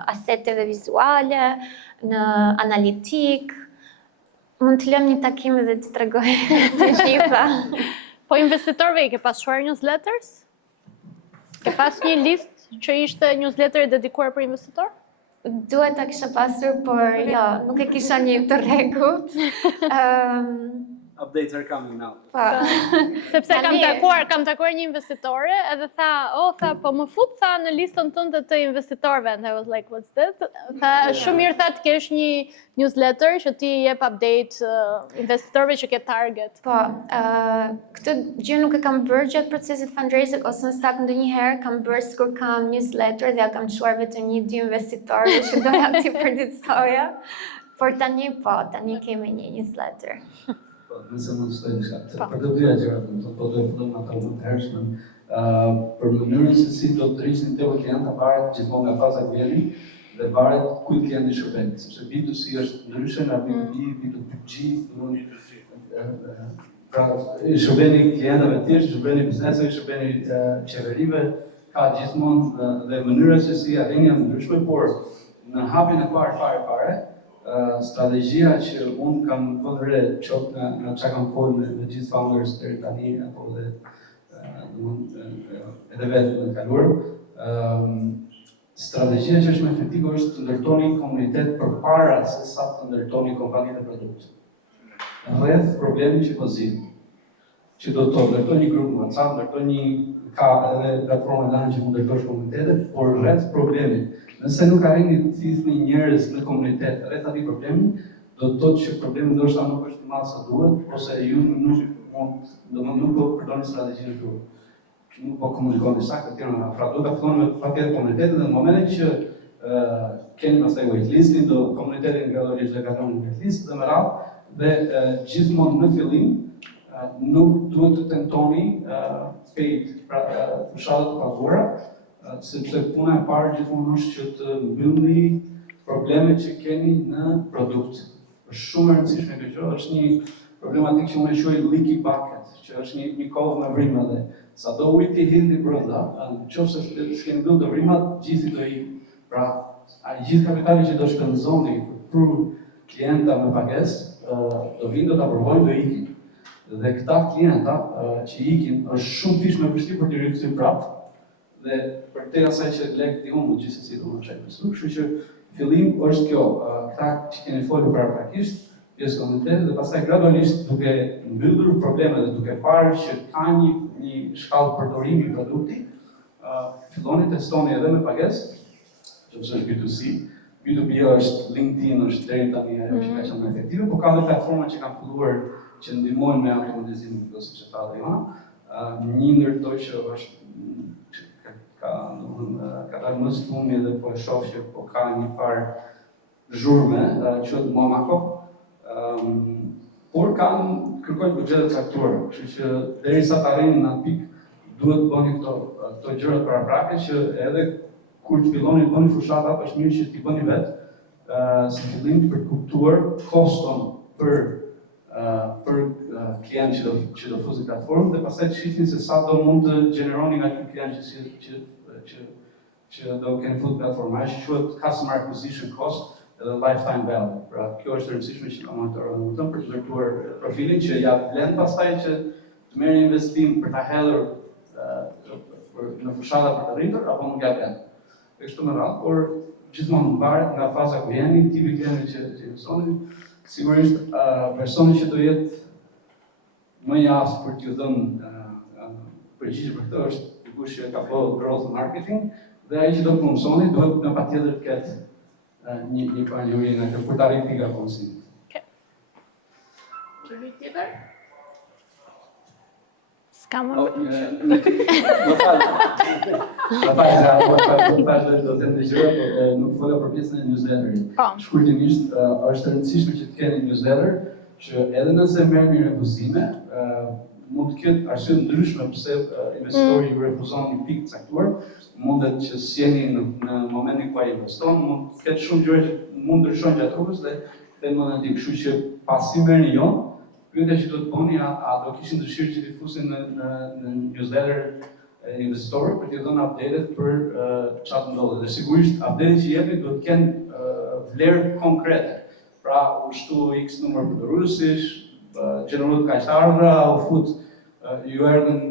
aseteve vizuale, në analitik. Mund të lëm një takim dhe të tregoj të gjitha. Po investitorëve i ke pasur newsletters? Ke pas një listë që ishte newsletter dedikuar për investitor? Duhet ta kisha pasur, por jo, nuk e kisha një të rregullt. updates are coming now. Sepse kam takuar një investitore edhe tha, po më fut tha në listën tënde të investitorëve. And I was like, what's that? Tha, shumë mirë tha të kesh një newsletter që ti jep update investitorëve që ke target. Po, këtë gjë nuk e kam bërë gjatë procesit fundraising, ose në sakt ndonjëherë kam bërë sikur kam newsletter dhe ja kam çuar vetëm 1-2 investitorëve që doja t'i përditësoja. Por tani kemi një newsletter. Nëse mund të shtoj diçka. Për të dyja gjërat, do të fillojmë ato më të hershme. Për mënyrën se si do të rrisin te klienta varet gjithmonë nga faza ku jeni dhe varet kujt klienti shërben. Sepse B2C është ndryshe nga B2B, B2G, pra shërbeni klientëve të tjerë, shërbeni bizneseve, shërbeni qeverive, ka gjithmonë dhe mënyra se si arrin janë ndryshme, por në hapin e parë, strategjia që unë kam vënë re qoftë nga çka kam folur me gjithë founders deri tani apo edhe vetë në të kaluar, strategjia që është më efektive është të ndërtoni komunitet përpara se sa të ndërtoni kompani dhe produkt. Rreth problemin që po zgjidh. Që do të ndërtoj një grup në WhatsApp, ndërtoj ka edhe platforma online që mund ndërtosh komunitete, por rreth problemit. Nëse nuk arrini të thithni njerëz në komunitet rreth atij problemi, do të thotë që problemi ndoshta nuk është i madh sa duhet, ose ju nuk po përdorni strategjinë e duhur. Nuk po komunikoni saktë të tjerë, pra do ta filloni me patjetër komunitetin dhe në momentin që keni pastaj waitlistin, do komunitetin gradualisht do kaloni në waitlist dhe me radhë dhe gjithmonë në fillim nuk duhet të tentoni paid, pra fushallet të paguara, sepse puna e parë gjithmonë është që të mbyllni problemet që keni në produkt. Është shumë e rëndësishme kjo gjë, është një problematikë që unë e quaj leaky bucket, që është një kovë me vrimë dhe sado ujë ti hidhni brenda, nëse s'keni mbyllur vrimat, gjithë do i. Pra, gjithë kapitali që do shpenzoni për klienta me pagesë, do vinë, do ta provojnë, do ikin. Dhe këta klienta që ikin është shumë fish me vështirë për t'i rikthyer prapë. Dhe për te asaj që lek t'i humbur gjithsesi do të shajmë. Kështu që fillim është kjo, këta që keni folur paraprakisht, pjesë komunitete dhe pastaj gradualisht duke mbyllur problemet dhe duke parë që ka një shkallë përdorimi i produktit, filloni testoni edhe me pagesë, që është B2C. B2B është LinkedIn, është deri tani ajo që ka qenë më efektive, por ka edhe platforma që kanë filluar që ndihmojnë me automatizimin e siç e tha Ivana. Një ndër to që është ka dalë më së fundmi dhe po e shoh që po ka një farë zhurme, quhet Monaco, por kërkojnë buxhete të caktuara, kështu që derisa të arrijnë në atë pikë, duhet të bëni këto gjëra paraprake që edhe kur të filloni të bëni fushatat, është mirë që t'i bëni vetë si fillim për të kuptuar koston për klient që do fuzi platformë dhe pastaj të shihni se sa do mund të gjeneroni nga ky klient që do keni futur platformë. Ajo quhet customer acquisition cost edhe lifetime value. Pra kjo është e rëndësishme që ta monitoroni për të ndërtuar profilin që ja vlen pastaj që të merrni investim për ta hedhur në fushata për të rritur apo nuk ja vlen. Kështu më radh, por gjithmonë varet nga faza ku jeni, tipi klienti që jeni. Sigurisht personi që do jetë më i aftë për t'ju dhënë përgjigje për këtë është dikush që ka bërë growth marketing dhe ai që do të mësoni duhet në patjetër të ketë një panjuri në këtë për të arritur nga konsinë. Kemi tjetër? S'ka më do të them të gjëra, por nuk fola për pjesën e newsletterit. Shkurtimisht është e rëndësishme që të keni newsletter që edhe nëse merrni refuzime, mund të ketë arsye ndryshme pse investitori ju refuzon një pikë të caktuar, mundet që sjeni në momentin ku ai investon, mund të ketë shumë gjëra që mund ndryshojnë gjatë rrugës dhe në momentin, kështu që pasi merrni jo, pyetja që do të bëni a do kishin dëshirë që t'i fusin në newsletter investitorë për t'i dhënë update-et për çfarë ndodhet. Dhe sigurisht update-et që jepni do të kenë vlerë konkrete. Pra, u shtu X numër përdoruesish, gjeneruar kaq të ardhra, u fut ju erdhën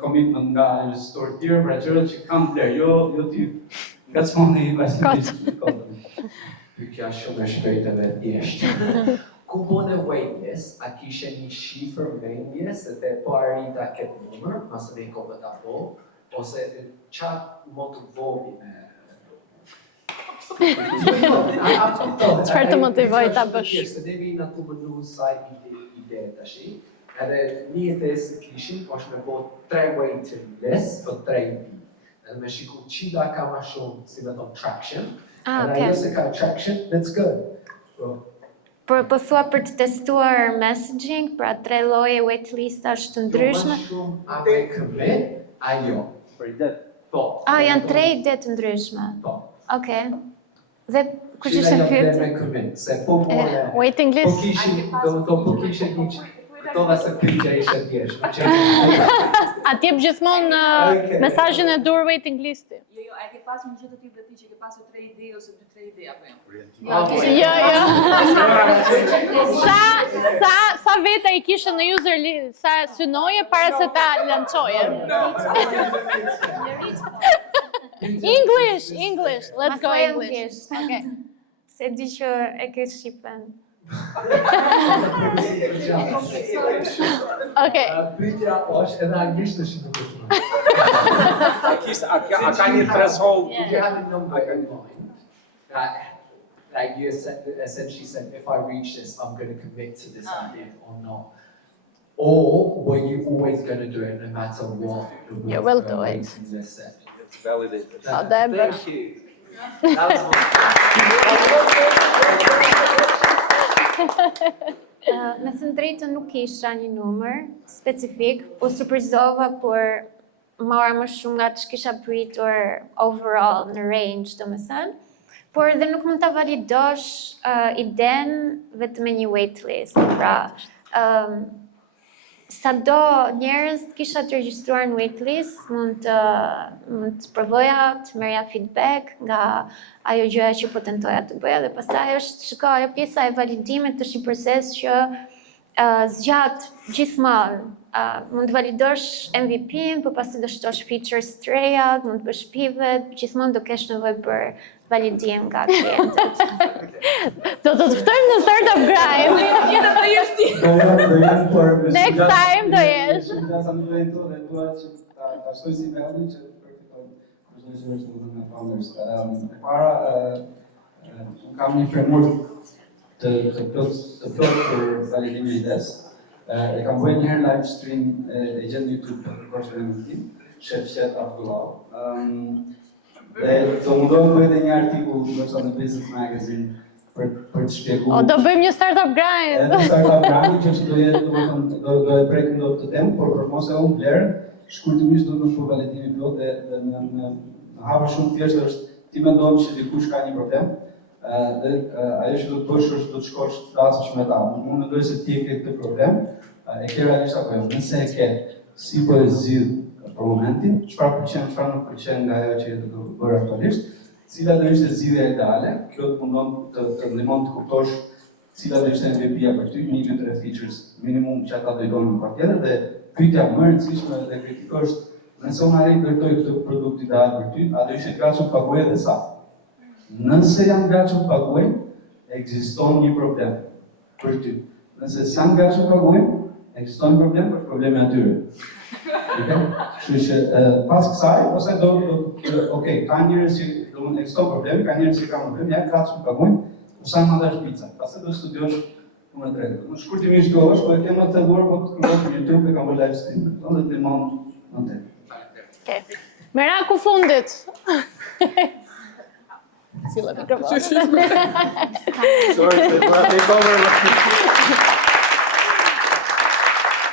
commitment nga investitorë të tjerë, pra gjërat që kanë vlerë, jo ti ngacmoni vazhdimisht. Pyetja shumë e shpejtë dhe thjeshtë. ku bone waitlist, a kishe një shifër mendjes dhe po arrita këtë numër, masë me i kopët apo, ose qatë më të vogli me... Çfarë të motivoj ta bësh? Se ne vina të mënu sa ide tashi, edhe një jetesë kishin, është me bo 3 waiting list për 3 ditë. Edhe me shiku qida ka ma shumë, si me thonë, traction. Edhe ajo se ka traction, let's go. Por po thua për të testuar messaging, pra 3 lloje waitlistash të ndryshme? Jo, ma shumë a me commit, a jo. Për ide. Po. Janë 3 ide të ndryshme. Po. Okej. Dhe kush ishte Qida jo fytyrë? dhe me commit, se po more... Waiting Po list. kishin, po kishin një këto dhe se pyetja ishte thjesht. A t'jep gjithmonë mesazhin e dur waiting listi? Jo, a ke pasur një gjë të tillë ti që ke pasur 3 ide ose 2-3 ide apo jo? Sa veta I kishe në user list, sa synoje para se ta lançoje? English, let's go English. Okay. Se di që e ke shqipen. Okay. Pyetja është edhe anglisht në shqiptar. A ka një threshold? Do you have a number in mind that you essentially said, if I reach this, I'm going to commit to this idea or not? Or were you always going to do it no matter what? You will do it. It's validated. Thank you. Me thënë drejtën nuk isha një numër specifik, po surprizova kur mora më shumë nga që kisha pritur overall në range, do me thënë, por dhe nuk mund ta validosh iden vetëm me një waitlist. Pra, sado njerëz të kisha të regjistruar në waitlist, mund të provoja të merja feedback nga ajo gjëja që po tentoja të bëja dhe pastaj është shiko ajo pjesa e validimit është një proces që zgjat gjithmonë. Mund të validosh MVP-n, por pastaj do shtosh features të reja, mund të bësh pivot, gjithmonë do kesh nevojë për validim nga klientët. Do të ftojmë në Startup Grind. Next time do jesh. E para, kam një framework të plot për validimin e ides. E kam bëjë njëherë live stream e gjenë në YouTube për kërkoshën e në tim, Shef Abdullah. Dhe do mundohem bëjë dhe një artikull në Business Magazine për të shpjegu. Do bëjmë një Startup Grind. Edhe Startup Grind që do jetë do e prekim do të temë, por për mos e unë vlerën, shkurtimisht do në për validimi plot dhe në hapër shumë thjeshtë është ti mendon që dikush ka një problem dhe ajo që do të bësh është do të shkosh të flasësh me ta. Unë mendoj se ti e ke këtë problem, e ke realisht apo jo. Nëse e ke, si po e zgjidh për momentin, çfarë pëlqen, çfarë nuk pëlqen nga ajo që do të bërë aktualisht, cila do ishte zgjidhja ideale, kjo të mundon të ndihmon të kuptosh cila do ishte MVP-ja për ty, 1-2-3 features minimum që ata do I donin patjetër dhe pyetja më e rëndësishme dhe kritike është nëse unë arrin të kërkoj këtë produkt ideal për ty, a do ishe të gatshëm të paguaj dhe sa? Nëse janë gatshëm të paguajnë, ekziston një problem për ty. Nëse s'janë gatshëm të paguajnë, ekziston një problem për problemi atyre. Kështu që pas kësaj, ose okej, ka njerëz që ekziston problemi, ka njerëz që kanë problem, janë gatshëm të paguajnë, sa mandash pizza. Pastaj do studiosh punë drejtë. Në shkurtimisht do është, po e kem atë vërë, po të kërkosh në YouTube e kam bërë live stream, do të ndihmon atë. Okay. Meraku fundit. Cila mikrofon.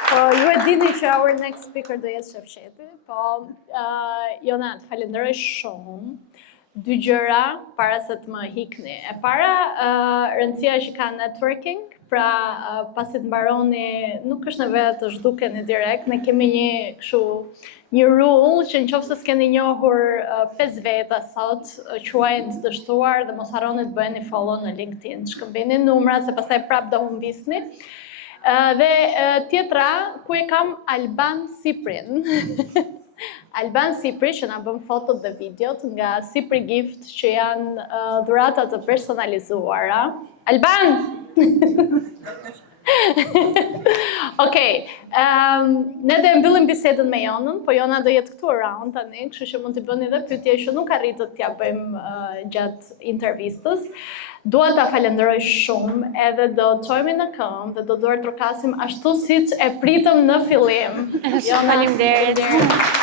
Po, ju e dini që our next speaker do jetë Shefsheti, po, Jonat, falenderoj shumë. 2 gjëra para se të më hikni. E para, rëndësia që ka networking, pra pasi të mbaroni, nuk është nevojë të zhdukeni direkt, ne kemi një rule që nëse s'keni njohur 5 veta sot, quajeni të dështuar dhe mos harroni të bëheni follow në LinkedIn. Shkëmbini numrat se pastaj prap do humbisni. Dhe tjetra, ku e kam Alban Siprin. Alban Sipri që na bën fotot dhe videot nga Sipri Gift që janë dhurata të personalizuara. Alban! Okej, ne do e mbyllim bisedën me Jonën, po Jona do jetë këtu around tani, kështu që mund t'i bëni edhe pyetje që nuk arritët t'ja bëjmë gjatë intervistës. Dua ta falenderoj shumë, edhe do çojmë në këmbë dhe do duar trokasim ashtu siç e pritëm në fillim. Faleminderit.